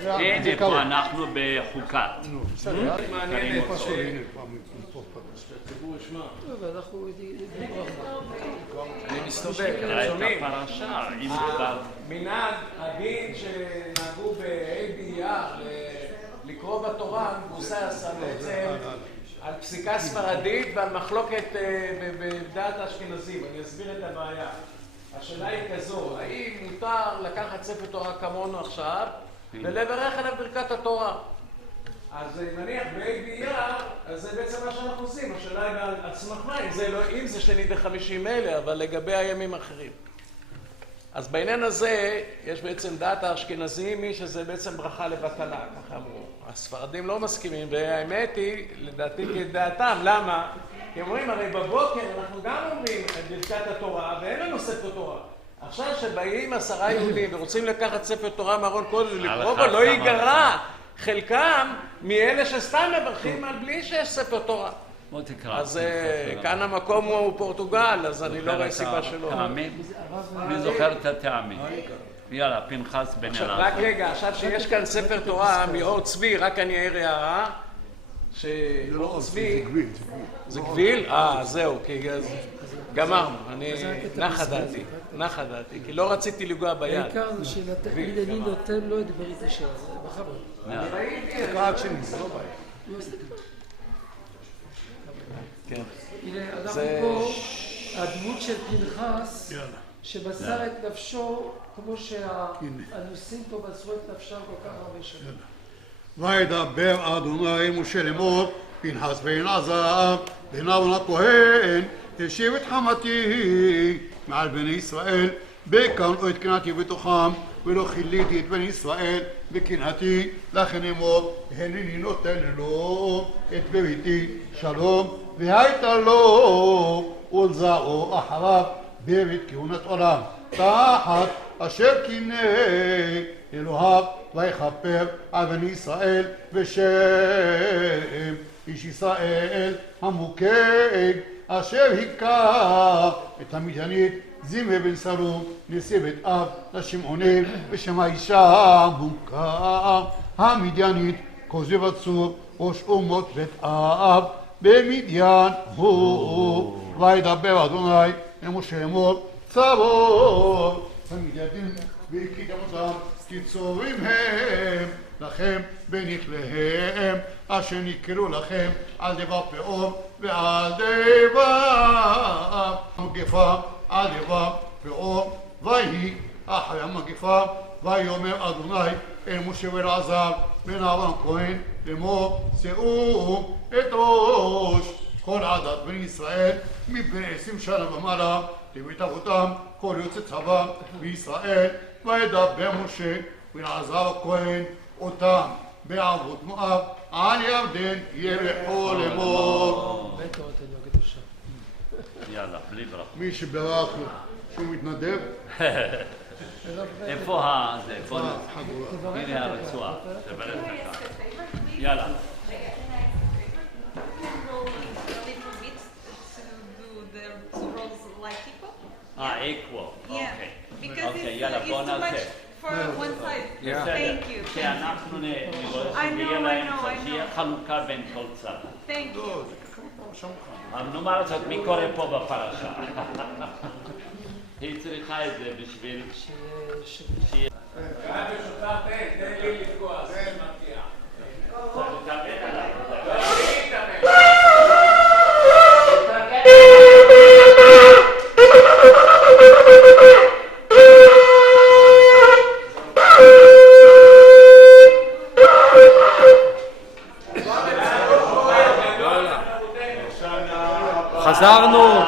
הנה, פה אנחנו בחוקת. הנה, הציבור ישמע. אני מסתובב, שומעים? הפרשה, אם כבר... מנהג הדין שנהגו ב-A באייר לקרוא בתורה מבוסס בעצם על פסיקה ספרדית ועל מחלוקת בדעת האשכנזים. אני אסביר את הבעיה. השאלה היא כזו, האם מותר לקחת ספר תורה כמונו עכשיו ולברך עליו ברכת התורה? אז נניח ב-A באייר, אז זה בעצם מה שאנחנו עושים. השאלה היא על סמך מה, אם זה שני ד50 מילא, אבל לגבי הימים האחרים. אז בעניין הזה יש בעצם דעת האשכנזים היא שזה בעצם ברכה לבטלה, ככה אמרו. הספרדים לא מסכימים, והאמת היא, לדעתי כדעתם, למה? כי אומרים, הרי בבוקר אנחנו גם אומרים את ברכת התורה, ואין לנו ספר תורה. עכשיו שבאים 10 יהודים ורוצים לקחת ספר תורה מארון קודש ולקרוא בו, לא ייגרע חלקם מאלה שסתם מברכים על בלי שיש ספר תורה. בוא תקרא. אז כאן המקום הוא פורטוגל, אז אני לא רואה סיבה שלא. אני זוכר את הטעמים. יאללה, פנחס בן אלעזר. רק רגע, עכשיו שיש כאן ספר תורה מאור צבי, רק אני אעיר הערה, שאור צבי... זה גביל? זהו, גמרנו, אני נחה דעתי, כי לא רציתי לגוע ביד. העיקר זה שאני נותן לו את ברית השם, זה בכבוד. אני ראיתי, רק שני, זה לא בעיה. הנה, אנחנו פה, הדמות של פנחס, שמסר את נפשו, כמו שהאנוסים פה מסרו את נפשם כל כך הרבה שנים. וידבר אדוני משה לאמור, פנחס בן אלעזר, בן אהרון הכהן, השיב את חמתי מעל בני ישראל, בקנאו את קנאתי בתוכם, ולא כיליתי את בני ישראל בקנאתי, לכן אמור, הנני נותן לו את בביתי שלום, והייתה לו ולזרעו אחריו בבית כהונת עולם, תחת אשר קינא אלוהיו, ויכפר על בני ישראל בשם איש ישראל המוקד, אשר היכה את המדיינית זימרי בן סלום נשיא בית אב לשמעונים, בשם האישה מוכר המדיינית כוזב עצור ראש אומות בית אב במדיין הוא. וידבר אדוני אל משה לאמור, צבור המדיינים והכיתם אותם, כי צורים הם לכם בנכליהם, אשר נקראו לכם על דבר פאום ועל דבר מגפה, על דבר פאום. ויהי אחרי המגפה, ויאמר אדוני אל משה ואלעזר בן אהרון הכהן לאמור, שאו את ראש כל עדת בני ישראל מבין 20 שנה ומעלה לבית אבותם, כל יוצא צבא בישראל. וידבר משה ואלעזר הכהן אותם בערבות מואב על ירדן ירחו לאמור. יאללה, בלי ברכה. מי שברך שהוא מתנדב. איפה זה? הנה הרצועה. יאללה. equal. Okay. Because יאללה, בוא it's too נעשה. much for one side. Thank you. שאנחנו נראה להם שיהיה חלוקה בין כל צד. Thank you. אבל נו מה לעשות, מי קורא פה בפרשה? היא צריכה את זה בשביל שיהיה... רק בשותף, תן לי לפגוע, זה מפתיע. צריך להתאמן עליי. חזרנו.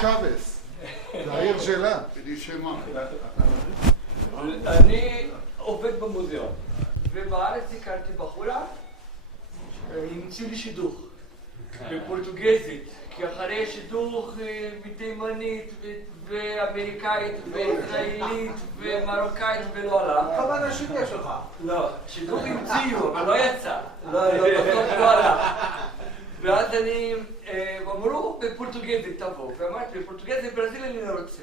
צ'אבס, זה העיר שלה, בלי שמה. אני עובד במוזיאון, ובארץ הכרתי בחורה, המציאו לי שידוך, בפורטוגזית, כי אחרי שידוך בתימנית ואמריקאית וישראלית ומרוקאית ולא עלה. כמה אנשים יש לך? לא, שידוך המציאו, אבל לא יצא, לא עלה. ואז אמרו בפורטוגזית תבוא, ואמרתי בפורטוגזית ברזיל אני לא רוצה.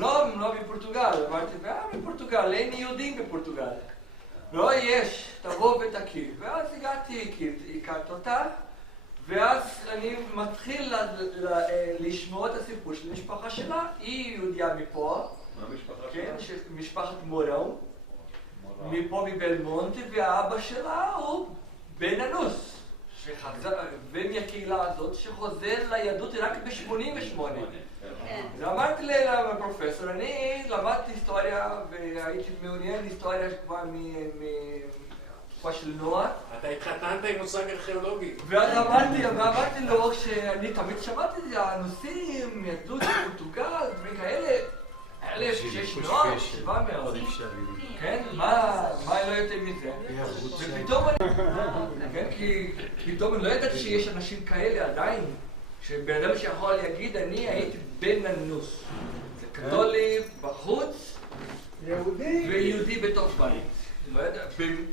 לא בפורטוגל, אמרתי, בפורטוגל, אין יהודים בפורטוגל. לא, יש, תבוא ותכיר. ואז הגעתי, הכרת אותה, ואז אני מתחיל לשמוע את הסיפור של המשפחה שלה. היא יהודיה מפה. מה המשפחה כן, שלה? משפחת מוראו. מפה מבלמונטה, והאבא שלה הוא בן אנוס. ומהקהילה הזאת שחוזר ליהדות רק ב-88. אמרתי לפרופסור, אני למדתי היסטוריה והייתי מעוניין בהיסטוריה כבר מתקופה של נוער. אתה התחתנת עם מושג ארכיאולוגי. ואז אמרתי לו שאני תמיד שמעתי את האנוסים, יהדות פורטוגל, דברים כאלה. 1600, 700. כן, מה לא יותר מזה? ופתאום כי פתאום אני לא ידעתי שיש אנשים כאלה עדיין, שבן אדם שיכול להגיד, אני הייתי בן אנוס. זה קתולי בחוץ, ויהודי בתוך בית. לא יודע,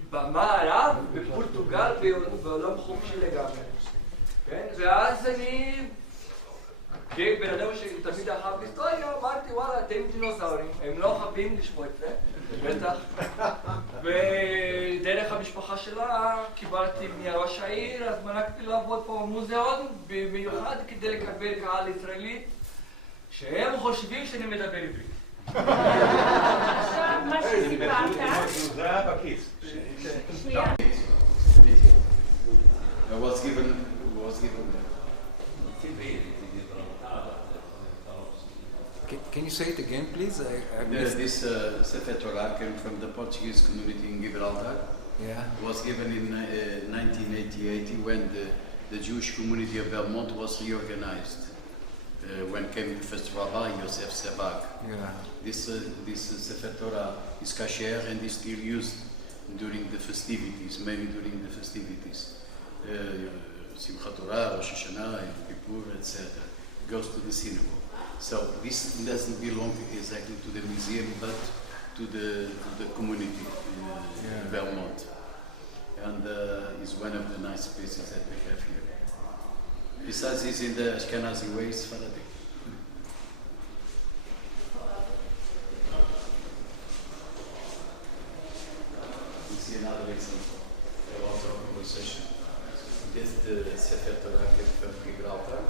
במערב, בפורטוגל, בעולם חופשי לגמרי. ואז אני... בן אדם שתמיד אהב היסטוריה, אמרתי, וואלה, אתם דינוזאורים, הם לא חייבים לשמוע את זה, בטח. ודרך המשפחה שלה קיבלתי מראש העיר, אז מנקתי לעבוד פה במוזיאון, במיוחד כדי לקבל קהל ישראלי, שהם חושבים שאני מדבר עברית. עכשיו, מה שסיפרת... זה היה בכיס. שנייה. was given Can you say it again, please? This Sefer Torah came from the Portuguese community in Gibraltar. Yeah. It was given in 1980 when the Jewish community of Belmont was reorganized. When came the first Rabbi, Yosef Sebag. Yeah. This Sefer Torah is kasher and is still used during the festivities, mainly during the festivities. Simchat Torah, Rosh Hashanah, Yom Kippur, etc. Goes to the synagogue. So this doesn't belong exactly to the museum, but to the community in Belmont, and is one of the nice places that we have here. Besides, it's in the Ashkenazi way, it's Sephardic. You see another example of our conversation. This the Sefer Torah from Gibraltar.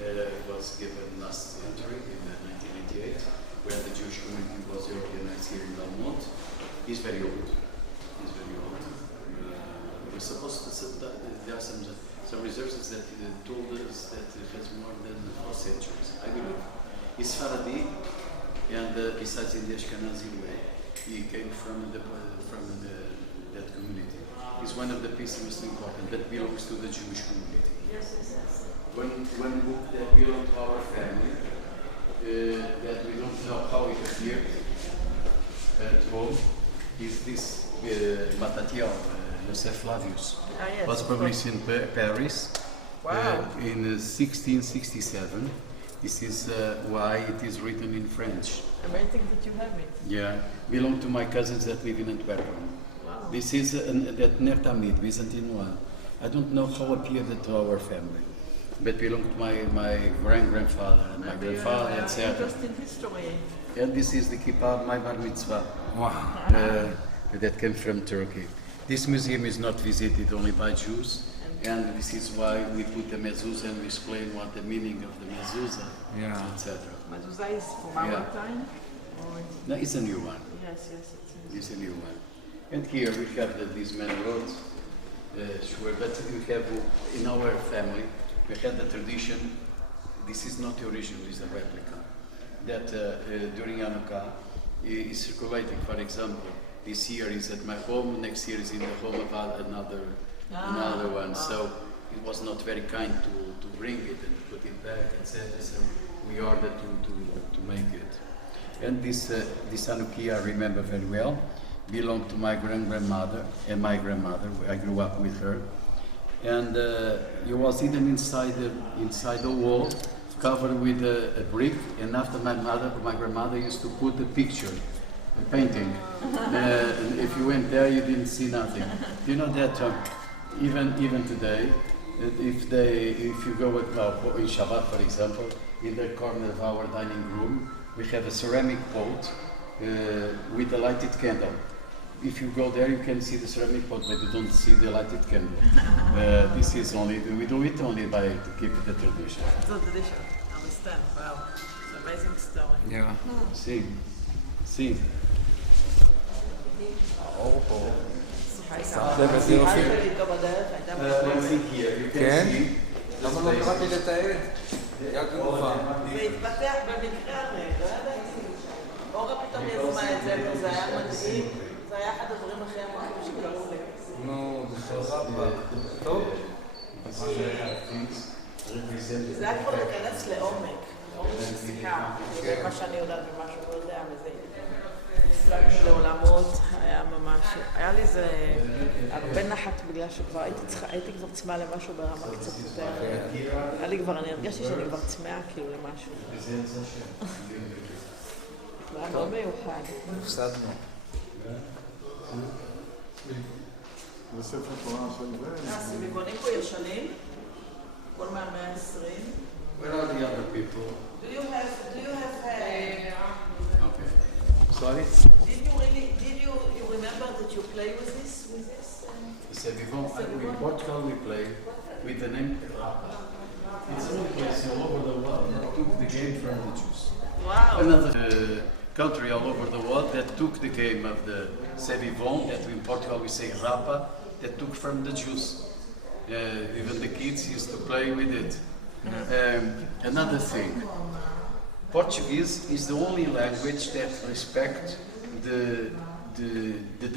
It was given last century in 1988 when the Jewish community was organized here in Belmont. It's very old. It's very old. We're supposed to there are some resources that told us that it has more than 4 centuries. I believe. It's Sephardi, and besides in the Ashkenazi way, he came from that community. It's one of the pieces most important that belongs to the Jewish community. Yes, yes, yes. One book that belongs to our family, that we don't know how it appeared at home, is this Matatiao, Joseph Flavius. Yes, was published in Paris in 1667. This is why it is written in French. Amazing that you have it. Yeah, belong to my cousins that live in Antwerp. Wow. This is that Ner Tamid, Byzantine one. I don't know how appeared to our family, but belonged to my grandfather and my grandfather, etc. Interesting history. And this is the kippah of my bar mitzvah. Wow. That came from Turkey. This museum is not visited only by Jews, and this is why we put the mezuzah and we explain what the meaning of the mezuzah, etc. Mezuzah is from our time? No, it's a new one. Yes, yes, it's a new one. And here we have these many roads, sure, but we have in our family, we had the tradition, this is not the original, it's a replica, that during Hanukkah is circulating, for example, this year is at my home, next year is in the home of another one. So it was not very kind to bring it and put it back, etc. So we ordered to make it. And this Hanukkah I remember very well belonged to my grandmother and my grandmother. I grew up with her. And it was hidden inside the wall, covered with a brick. And after my grandmother used to put a picture, a painting. And if you went there, you didn't see nothing. You know that even today, if you go in Shabbat, for example, in the corner of our dining room, we have a ceramic pot with a lighted candle. If you go there, you can see the ceramic pot, but you don't see the lighted candle. This is only, we do it only to keep the tradition. It's a tradition. I understand. Wow. It's an amazing story. Yeah. See. כן? למה לא קראתי לתעד? היה כמובן. זה התפתח במקרה הרי, לא ידעתי. אורה פתאום יזמה את זה, וזה היה מדהים. זה היה אחד הדברים הכי עמוקים שקראו לי. נו, זה רבה. טוב? זה היה כבר להיכנס לעומק של סיכה. זה מה שאני יודעת ומה שהוא יודע, וזה נפלג לעולמות, היה ממש... היה לי זה הרבה נחת בגלל שכבר הייתי כבר צמאה למשהו ברמה קצת יותר... היה לי כבר, אני הרגשתי שאני כבר צמאה כאילו למשהו. זה היה מאוד מיוחד. הפסדנו. זה ספר תורה של זה. הסיביבונים פה ישנים, כל מהמאה ה-20. Where are the other people? Do you have Okay. Sorry? Did you remember that you play with this? Sevivon. In Portugal we play with the name Rapa. It's only place all over the world that took the game from the Jews. Wow. Another country all over the world that took the game of the Sevivon, that in Portugal we say Rapa, that took from the Jews. Even the kids used to play with it. Another thing, Portuguese is the only language that respects the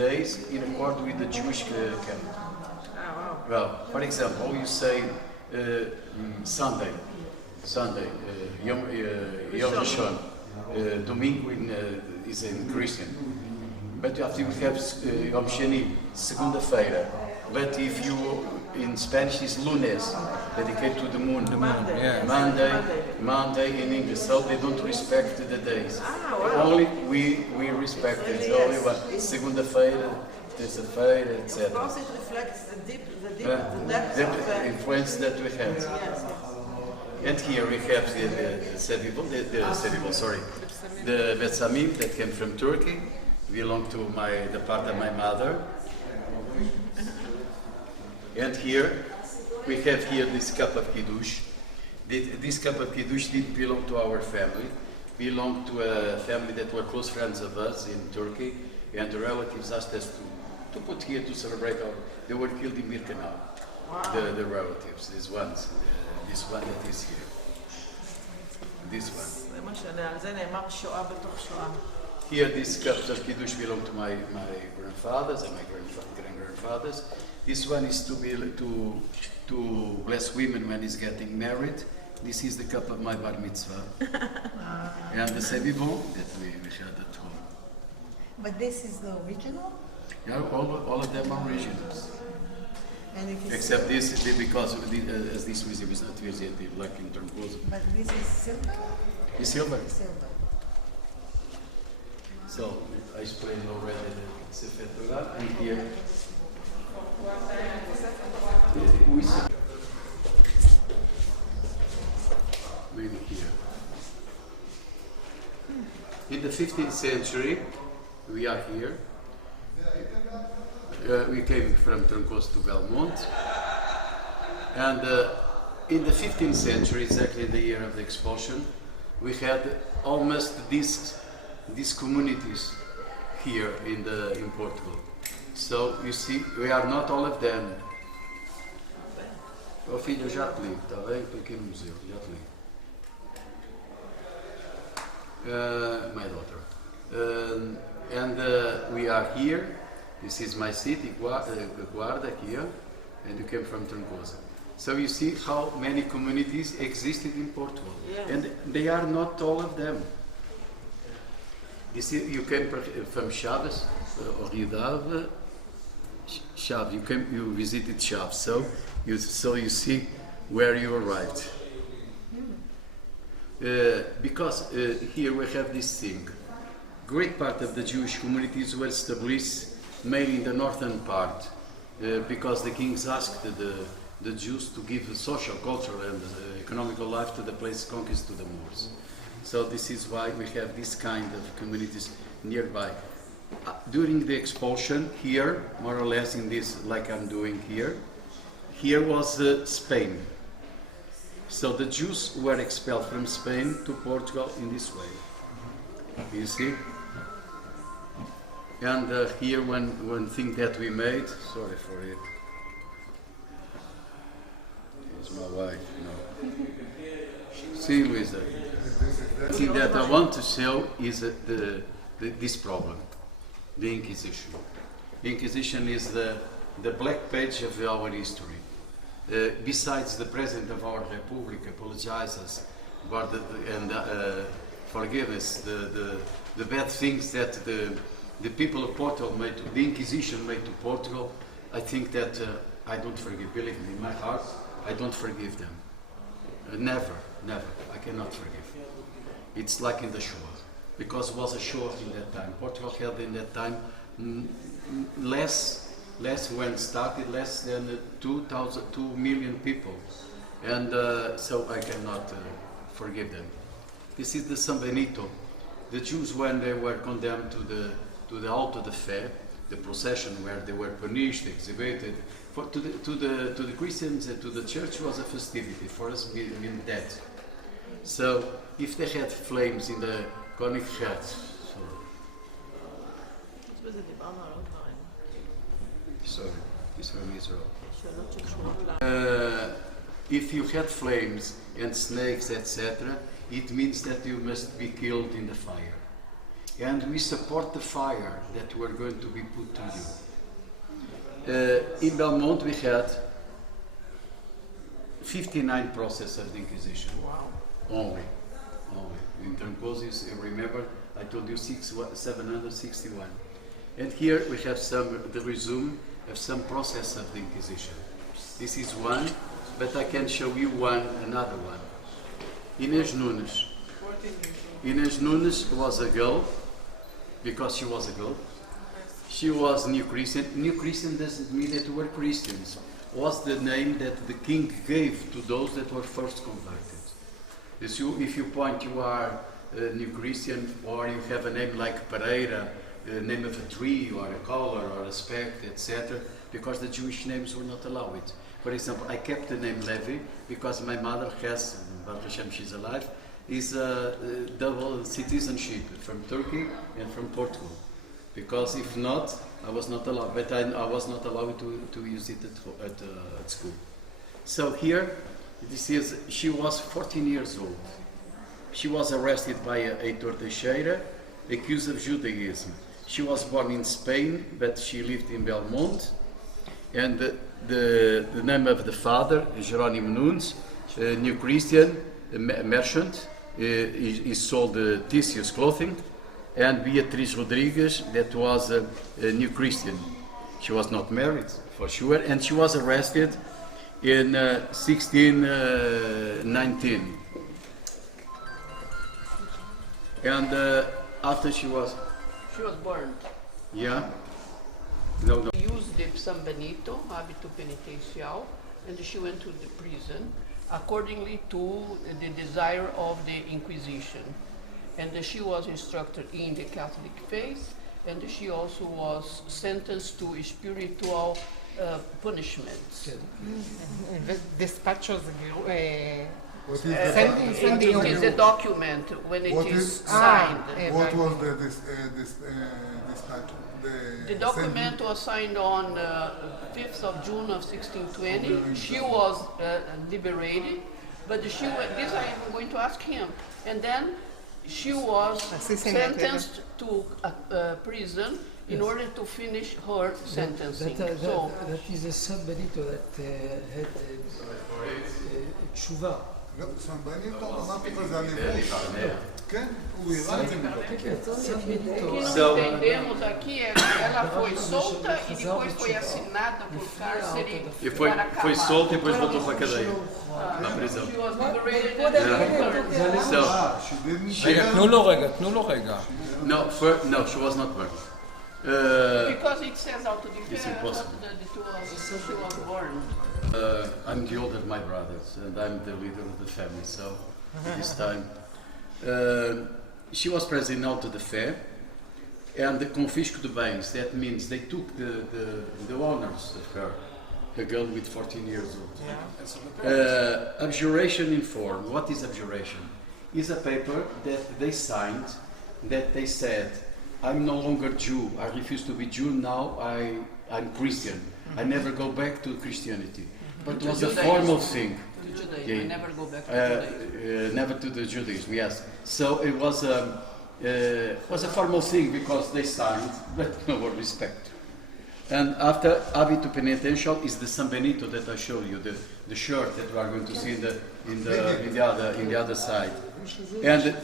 days in accord with the Jewish calendar. Well, for example, you say Sunday, Yom Rishon, Domingo is in Christian, but you have to have Yom Sheni, segunda-feira. But if you in Spanish is lunes, dedicated to the moon. Monday in English, so they don't respect the days. Only we respect it. Only one. Segunda-feira, terça-feira, etc. Because it reflects the depth the of the influence that we have. And here we have the Betsamim that came from Turkey, belong to the part of my mother. And here, we have here this cup of Kiddush. This cup of Kiddush didn't belong to our family. Belonged to a family that were close friends of us in Turkey. And the relatives asked us to put here to celebrate they were killed in Birkenau. Wow. The relatives, this one that is here. This one. Here, these cups of Kiddush belong to my grandfathers and my grand-grandfathers. This one is to bless women when he's getting married. This is the cup of my bar mitzvah. And the sevivon that we had at home. But this is the original? Yeah, all of them are originals. Except this, because as this museum is not visited, like in Turquoise. But this is silver? It's silver. So, I explained already the Sefer Torah, and here we see maybe here. In the 15th century, we are here. We came from Troncos to Belmont, and in the 15th century, exactly the year of the expulsion, we had almost these communities here in Portugal. So you see, we are not all of them. Oh filho, já te ligo, está bem? Estou aqui no museu, já te ligo. My daughter. And we are here. This is my city, Guarda here, and you came from Troncoso. So you see how many communities existed in Portugal, and they are not all of them. You see, you came from Chaves. Oridav, Shav. You visited Shav, so you see where you arrived. Because here we have this thing. Great part of the Jewish communities were established mainly in the northern part, because the kings asked the Jews to give social, cultural, and economical life to the place conquest to the Moors. So this is why we have this kind of communities nearby. During the expulsion here, more or less in this, like I'm doing here was Spain. So the Jews were expelled from Spain to Portugal in this way. You see? And here one thing that we made, sorry for it. It's my wife, no. See, Luisa. The thing that I want to show is this problem, the Inquisition. The Inquisition is the black page of our history. Besides the President of our Republic apologizes and forgive us the bad things that the people of Portugal made, the Inquisition made to Portugal, I think that I don't forgive. Believe me, in my heart, I don't forgive them. Never, I cannot forgive. It's like in the Shoah, because it was a Shoah in that time. Portugal had in that time less when started, less than 2 million people, and so I cannot forgive them. This is the San Benito. The Jews, when they were condemned to the Auto de Fe, the procession where they were punished, exhibited, to the Christians and to the church was a festivity. For us, being dead. So if they had flames in the conic heads, sorry, it's from Israel. If you had flames and snakes, etc., it means that you must be killed in the fire. And we support the fire that we're going to be put to you. In Belmont we had 59 processes of the Inquisition. Wow. Only. In Trancosis, remember, I told you 761. And here we have the resume of some process of the Inquisition. This is one, but I can show you another one. Inês Nunes. Inês Nunes was a girl, because she was a girl. She was New Christian. New Christian doesn't mean that we were Christians. Was the name that the king gave to those that were first converted. If you point you are a New Christian, or you have a name like Pereira, the name of a tree or a color or a speck, etc., because the Jewish names were not allowed. For example, I kept the name Levi because my mother has, Baruch Hashem, she's alive, is a double citizenship from Turkey and from Portugal. Because if not, I was not allowed. But I was not allowed to use it at school. So here, she was 14 years old. She was arrested by Heitor Teixeira, accused of Judaism. She was born in Spain, but she lived in Belmont. And the name of the father, Jerónimo Nunes, a New Christian, a merchant. He sold Ticius clothing. And Beatriz Rodrigues, that was a New Christian. She was not married, for sure, and she was arrested in 1619. And after she was burned. Yeah. No. She used the San Benito, hábito penitencial, and she went to the prison accordingly to the desire of the Inquisition. And she was instructed in the Catholic faith, and she also was sentenced to spiritual punishments. Despachos it is a document when it is signed. What was the dispatch? The document was signed on 5th of June of 1620. She was liberated, but this I am going to ask him. And then she was sentenced to prison in order to finish her sentencing. That is a San Benito that had tshuva. סן בניטו, אמרתי לך, זה הלבוש. כן, הוא הראה את זה. O que nós entendemos aqui é que ela ela foi solta e depois foi assinada por cárcere para acabar. Foi solta e depois voltou para a cadeia, na prisão. תנו לו רגע. No, she was not burned. Because it says auto-defense, It's impossible. she was born. I'm the older of my brothers, and I'm the leader of the family, so this time. She was present in auto de fé, and the confisco de bens, that means they took the honors of her, a girl with 14 years old. Abjuration in form. What is abjuration? Is a paper that they signed, that they said, I'm no longer Jew, I refuse to be Jew, now I'm Christian. I never go back to Christianity. But it was a formal thing. To Judaism, I never go back to Judaism. Never to the Judaism, yes. So it was a formal thing because they signed, but no respect. And after Hábito Penitential is the San Benito that I showed you, the shirt that we are going to see in the other side. And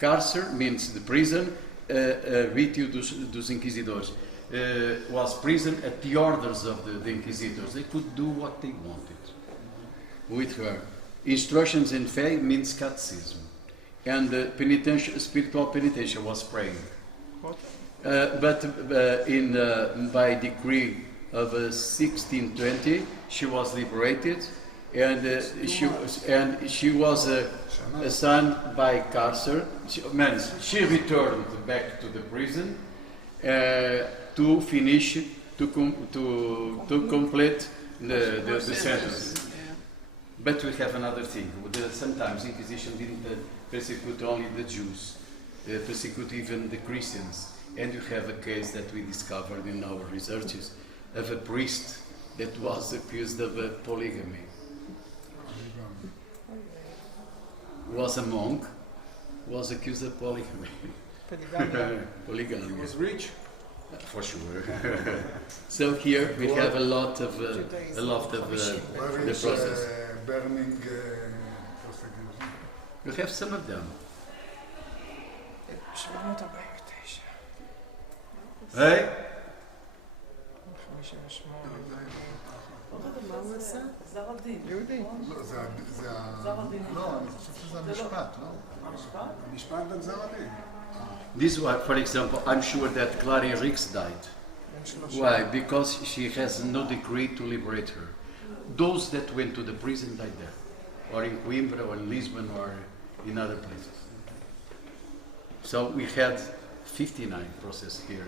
carcer means the prison, Vitio dos Inquisidores. Was prison at the orders of the inquisitors. They could do what they wanted with her. Instructions in faith means catechism. And spiritual penitential was praying. But by decree of 1620, she was liberated, and she was assigned by carcer. She returned back to the prison to finish, to complete the sentence. But we have another thing. Sometimes Inquisition didn't persecute only the Jews, persecute even the Christians. And you have a case that we discovered in our researches of a priest that was accused of polygamy. Was a monk, was accused of polygamy. Polygamy. He was rich. For sure. So here we have a lot of the process. Burning We have some of them. Hey? מה הוא עשה? גזר הדין. יהודי. לא, אני חושב שזה המשפט, לא? המשפט וגזר הדין. This one, for example, I'm sure that Claria Rix died. Why? Because she has no decree to liberate her. Those that went to the prison died there, or in Coimbra, or in Lisbon, or in other places. So we had 59 processes here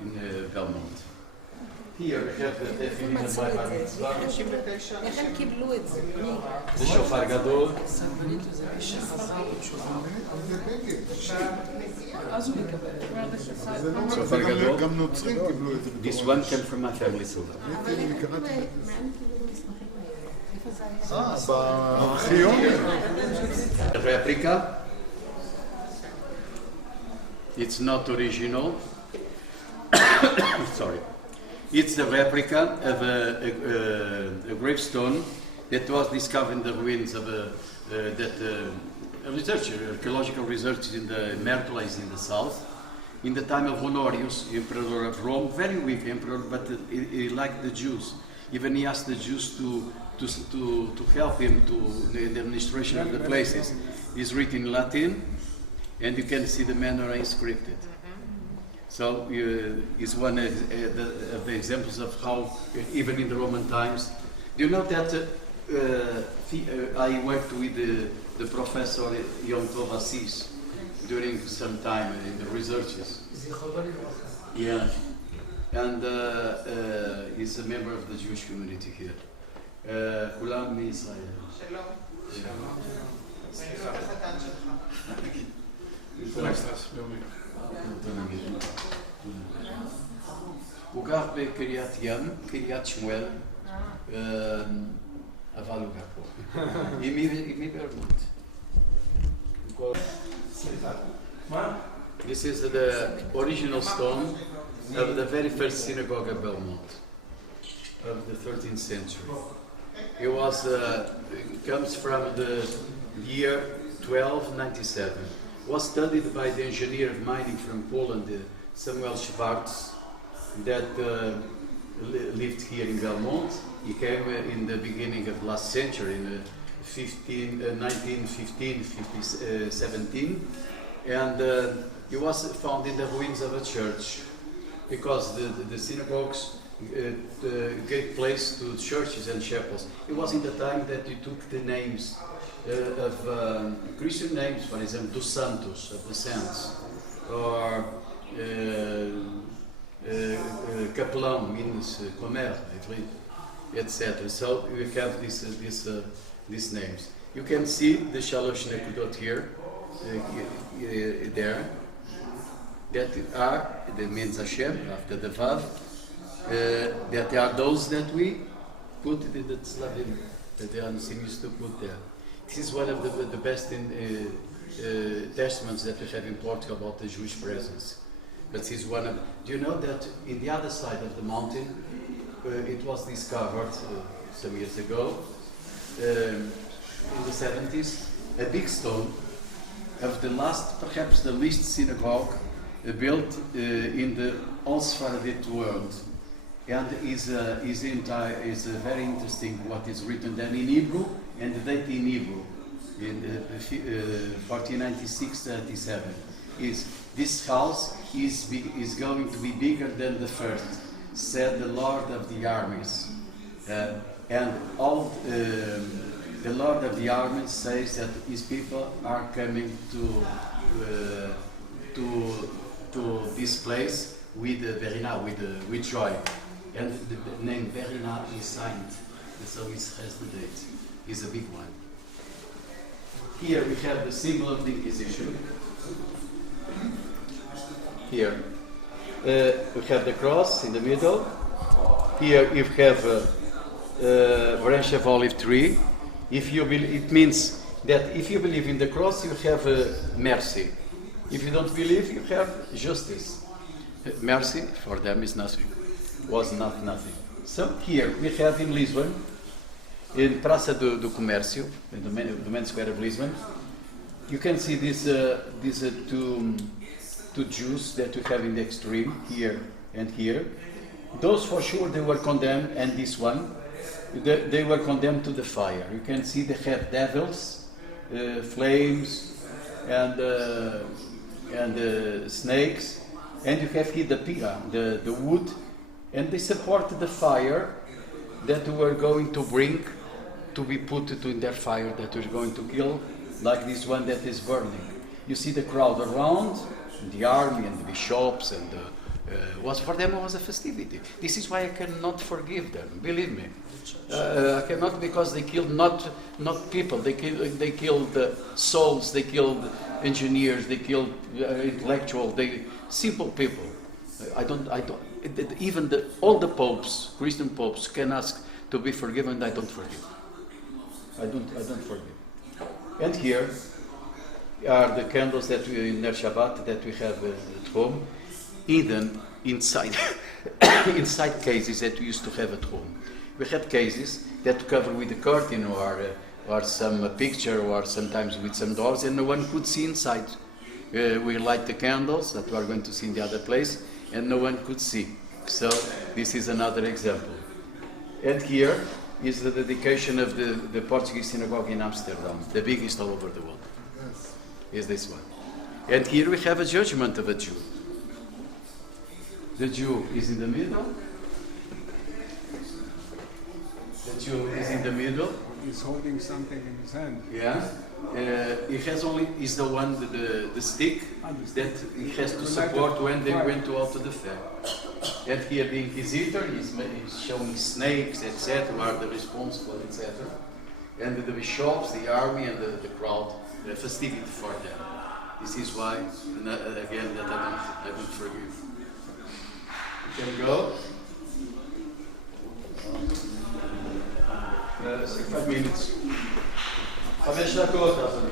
in Belmont. Here we have the definition by Bar-Mitzvah. איך הם קיבלו את זה? זה שופר גדול. שופר גדול. גם נוצרים קיבלו את זה. This one came from my family too. בארכיון. Replica. It's not original. Sorry. It's the replica of a gravestone that was discovered in the ruins of archaeological research in the Mertoles in the south, in the time of Honorius, Emperor of Rome, very weak emperor, but he liked the Jews. Even he asked the Jews to help him in the administration of the places. It's written in Latin, and you can see the manner inscripted. So it's one of the examples of how, even in the Roman times, do you know that I worked with the professor Yom Tov Assis during some time in the researches. Yeah, and he's a member of the Jewish community here. כולם מישראל. שלום. סליחה, החתן שלך. הוא גר בקריית ים, קריית שמואל, אבל הוא גר פה. עם ברמות. This is the original stone of the very first synagogue of Belmont, of the 13th century. It was comes from the year 1297. was studied by the engineer of mining from Poland, Samuel Schwartz, that lived here in Belmont. He came in the beginning of last century, in 17, and he was found in the ruins of a church, because the synagogues gave place to churches and chapels. It was in the time that you took the names of Christian names, for example, dos Santos, of the saints, or Capelão means comer, etc. So we have these names. You can see the Shalosh Nekudot here, there, that are the means Hashem, after the Vav, that are those that we put in the Tzlavim, that the Anosim used to put there. This is one of the best testaments that we have in Portugal about the Jewish presence. But this is one of. Do you know that in the other side of the mountain, it was discovered some years ago, in the 70s, a big stone of the last, perhaps the least synagogue built in the all Sephardic world, and is very interesting what is written then in Hebrew and the date in Hebrew in 1496-37 is this house is going to be bigger than the first, said the Lord of the armies, and all the Lord of the armies says that his people are coming to this place with with joy, and the name Verina is signed, so it has the date. It's a big one. Here we have the symbol of the Inquisition. Here we have the cross in the middle. Here you have a branch of olive tree. If you it means that if you believe in the cross, you have mercy. If you don't believe, you have justice. Mercy for them is nothing. Was not nothing. So here we have in Lisbon, in Praça do Comércio, in the main square of Lisbon, you can see these two Jews that we have in the extreme, here and here. Those for sure they were condemned, and this one, they were condemned to the fire. You can see they have devils, flames, and snakes, and you have here the pira, the wood, and they support the fire that we were going to bring to be put in their fire that we're going to kill, like this one that is burning. You see the crowd around, the army and the bishops, and for them it was a festivity. This is why I cannot forgive them, believe me. I cannot, because they killed not people, they killed souls, they killed engineers, they killed intellectuals, simple people. Even all the popes, Christian popes, can ask to be forgiven. I don't forgive. I don't forgive. And here are the candles that we in Ner Shabbat that we have at home, hidden inside cases that we used to have at home. We had cases that cover with a curtain or some picture, or sometimes with some doors, and no one could see inside. We light the candles that we are going to see in the other place, and no one could see. So this is another example. And here is the dedication of the Portuguese synagogue in Amsterdam, the biggest all over the world. Yes. Is this one. And here we have a judgment of a Jew. The Jew is in the middle. The Jew is in the middle. He's holding something in his hand. Yeah. He has only the one the stick that he has to support when they went out to the fair. And here the Inquisitor is showing snakes, etc., who are the responsible, etc. And the bishops, the army, and the crowd, the festivity for them. This is why, again, that I don't forgive. You can go. 5 minutes. 5 דקות, אדוני.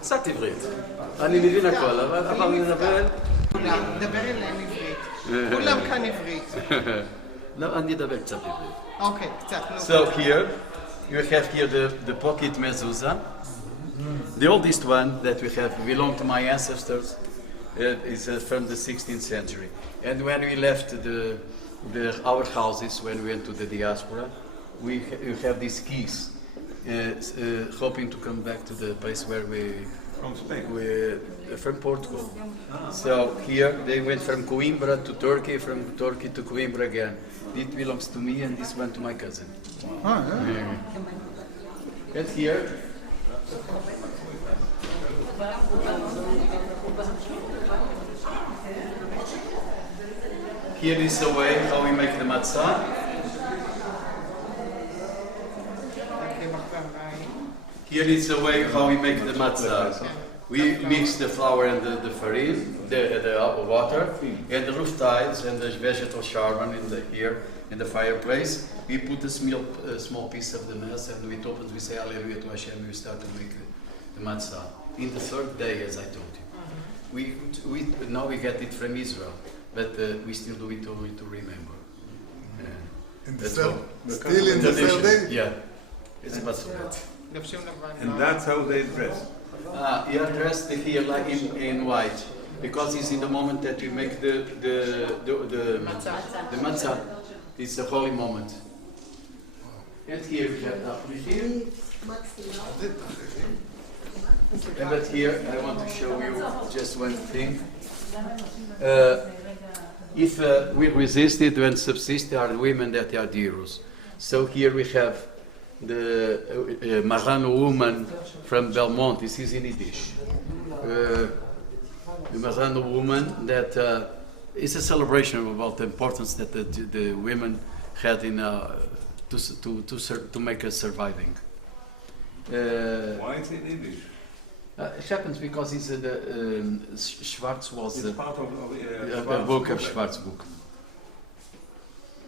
קצת עברית. אני מבין הכל, אבל נדבר... נדבר אליהם עברית. כולם כאן עברית. לא, אני אדבר קצת עברית. אוקיי, קצת. So here, you have here the pocket mezuzah. The oldest one that we have belonged to my ancestors. Is from the 16th century. And when we left our houses, when we went to the diaspora, we have these keys, hoping to come back to the place where we... From Spain? From Portugal. So here they went from Coimbra to Turkey, from Turkey to Coimbra again. It belongs to me and this went to my cousin. And here... Here is the way how we make the matzah. Here is the way how we make the matzah. We mix the flour and the farin, the water, and the roof tiles and the vegetable shaman here in the fireplace. We put a small piece of the mass and we open, we say Hallelujah to Hashem, we start to make the matzah. In the third day, as I told you. Now we get it from Israel. But we still do it only to remember. Still in the third day? Yeah. It's about so. And that's how they dress? You are dressed here like in white. Because it's in the moment that we make the matzah. It's a holy moment. And here we have here. But here I want to show you just one thing. If we resisted when subsist, there are women that are the heroes. So here we have the Marrano woman from Belmont. This is in Yiddish. The Marrano woman that is a celebration about the importance that the women had in to make us surviving. Why is it Yiddish? It happens because it's Schwarz was it's part of the book of Schwarz book.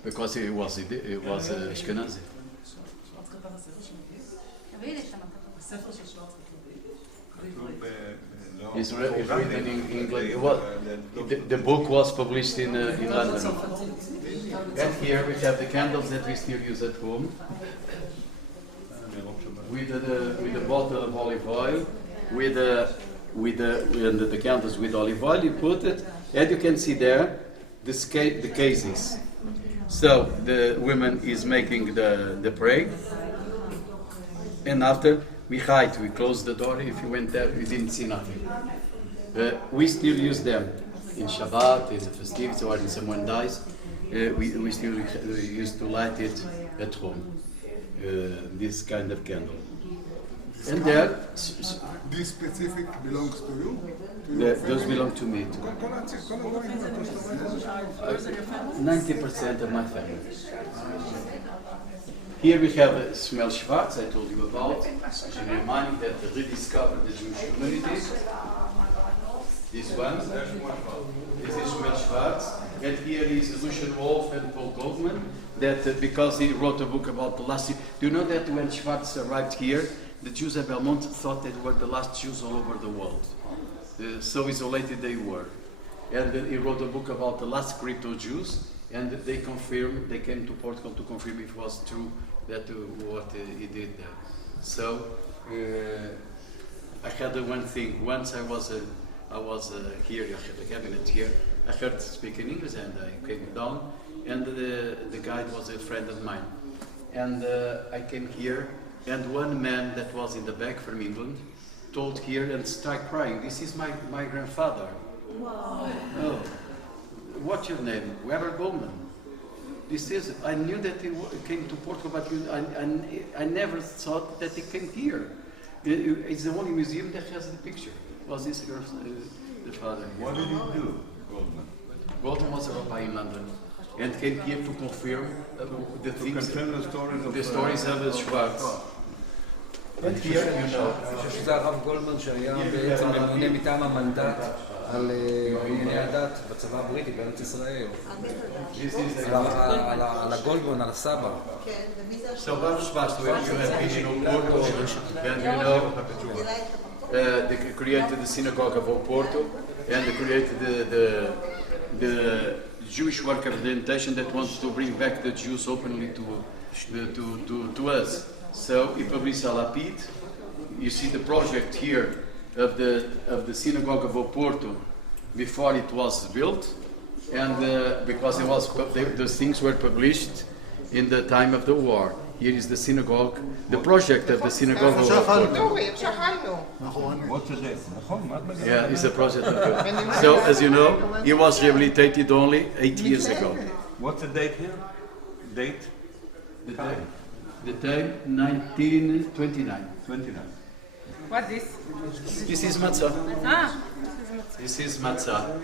Because it was Ashkenazi. It's written in English. The book was published in London. And here we have the candles that we still use at home. With the bottle of olive oil. With the candles with olive oil, you put it, and you can see there the cases. So the woman is making the prayer, and after we hide, we close the door. If you went there, you didn't see nothing. We still use them in Shabbat, in the festivities, or when someone dies. We still used to light it at home. This kind of candle. And there, this specific belongs to you? Those belong to me too. 90% of my family. Here we have Shmuel Schwartz, I told you about, Germany that rediscovered the Jewish community. This one, this is Shmuel Schwartz, and here is Lucian Wolf and Paul Goldman, that because he wrote a book about the last. Do you know that when Schwartz arrived here, the Jews at Belmont thought they were the last Jews all over the world. So isolated they were. And he wrote a book about the last crypto Jews, and they confirmed, they came to Portugal to confirm if it was true that what he did there. So I had one thing. Once I was here, I had a cabinet here. I heard speak in English, and I came down, and the guide was a friend of mine. And I came here. And one man that was in the back from England told here and started crying, "This is my grandfather." Wow. Oh, what's your name? Weber Goldman. This is. I knew that he came to Portugal, but I never thought that he came here. It's the only museum that has the picture. Was this the father? What did he do, Goldman? Goldman was a rabbi in London. And came here to confirm the things, the stories of Schwartz. And here, you know. אני חושב שזה הרב גולדמן שהיה בעצם ממונה מטעם המנדט על ענייני הדת בצבא הבריטי בארץ ישראל. על הגולדמן, על הסבא. So Baruch Schwartz, you have been in Porto, and you know, they created the synagogue of Oporto, and they created the Jewish work representation that wants to bring back the Jews openly to us. So he published a lapid. You see the project here of the synagogue of Oporto before it was built, and because those things were published in the time of the war. Here is the synagogue, the project of the synagogue of Oporto. What's the date? Yeah, it's a project of the... So, as you know, he was rehabilitated only 8 years ago. What's the date here? Date? The time 1929. 29. What is? This is matzah. Ah. This is matzah.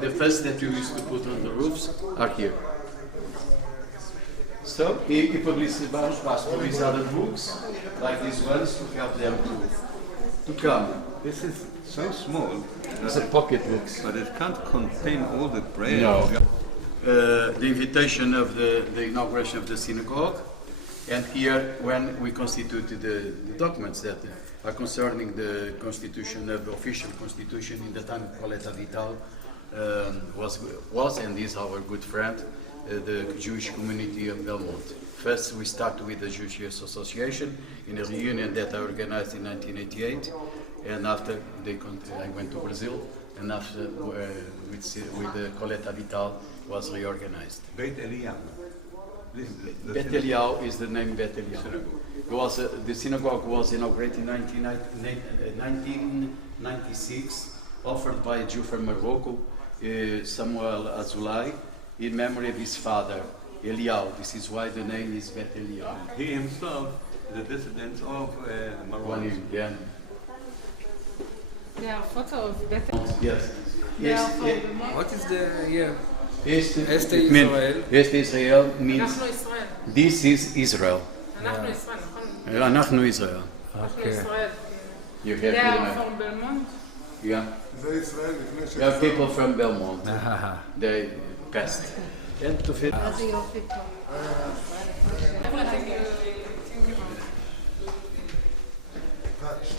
The first that you used to put on the roofs are here. So he published other books like these ones to help them to come. This is so small. It's a pocket book. But it can't contain all the prayers. No. The invitation of the inauguration of the synagogue, and here when we constituted the documents that are concerning the constitution of the official constitution in the time of Coletta Vital was and is our good friend, the Jewish community of Belmont. First we started with the Jewish Youth Association in a reunion that I organized in 1988, and after I went to Brazil, and after with the Coletta Vital was reorganized. Beit Eliyahu. Bet Eliyahu is the name Bet Eliyahu. The synagogue was inaugurated in 1996, offered by a Jew from Morocco, Samuel Azulay, in memory of his father, Eliyahu. This is why the name is Bet Eliyahu. He himself is a descendant of Morocco. Yeah. There are photos of better. Yes. What is the year? Este Israel. Este Israel means אנחנו ישראל. this is Israel. אנחנו ישראל, נכון? אנחנו Israel. אנחנו ישראל. You have They to are know. from Belmont. Yeah. זה ישראל לפני ש... There are people from Belmont. They passed. And to fit. איזה יופי פה. Touched.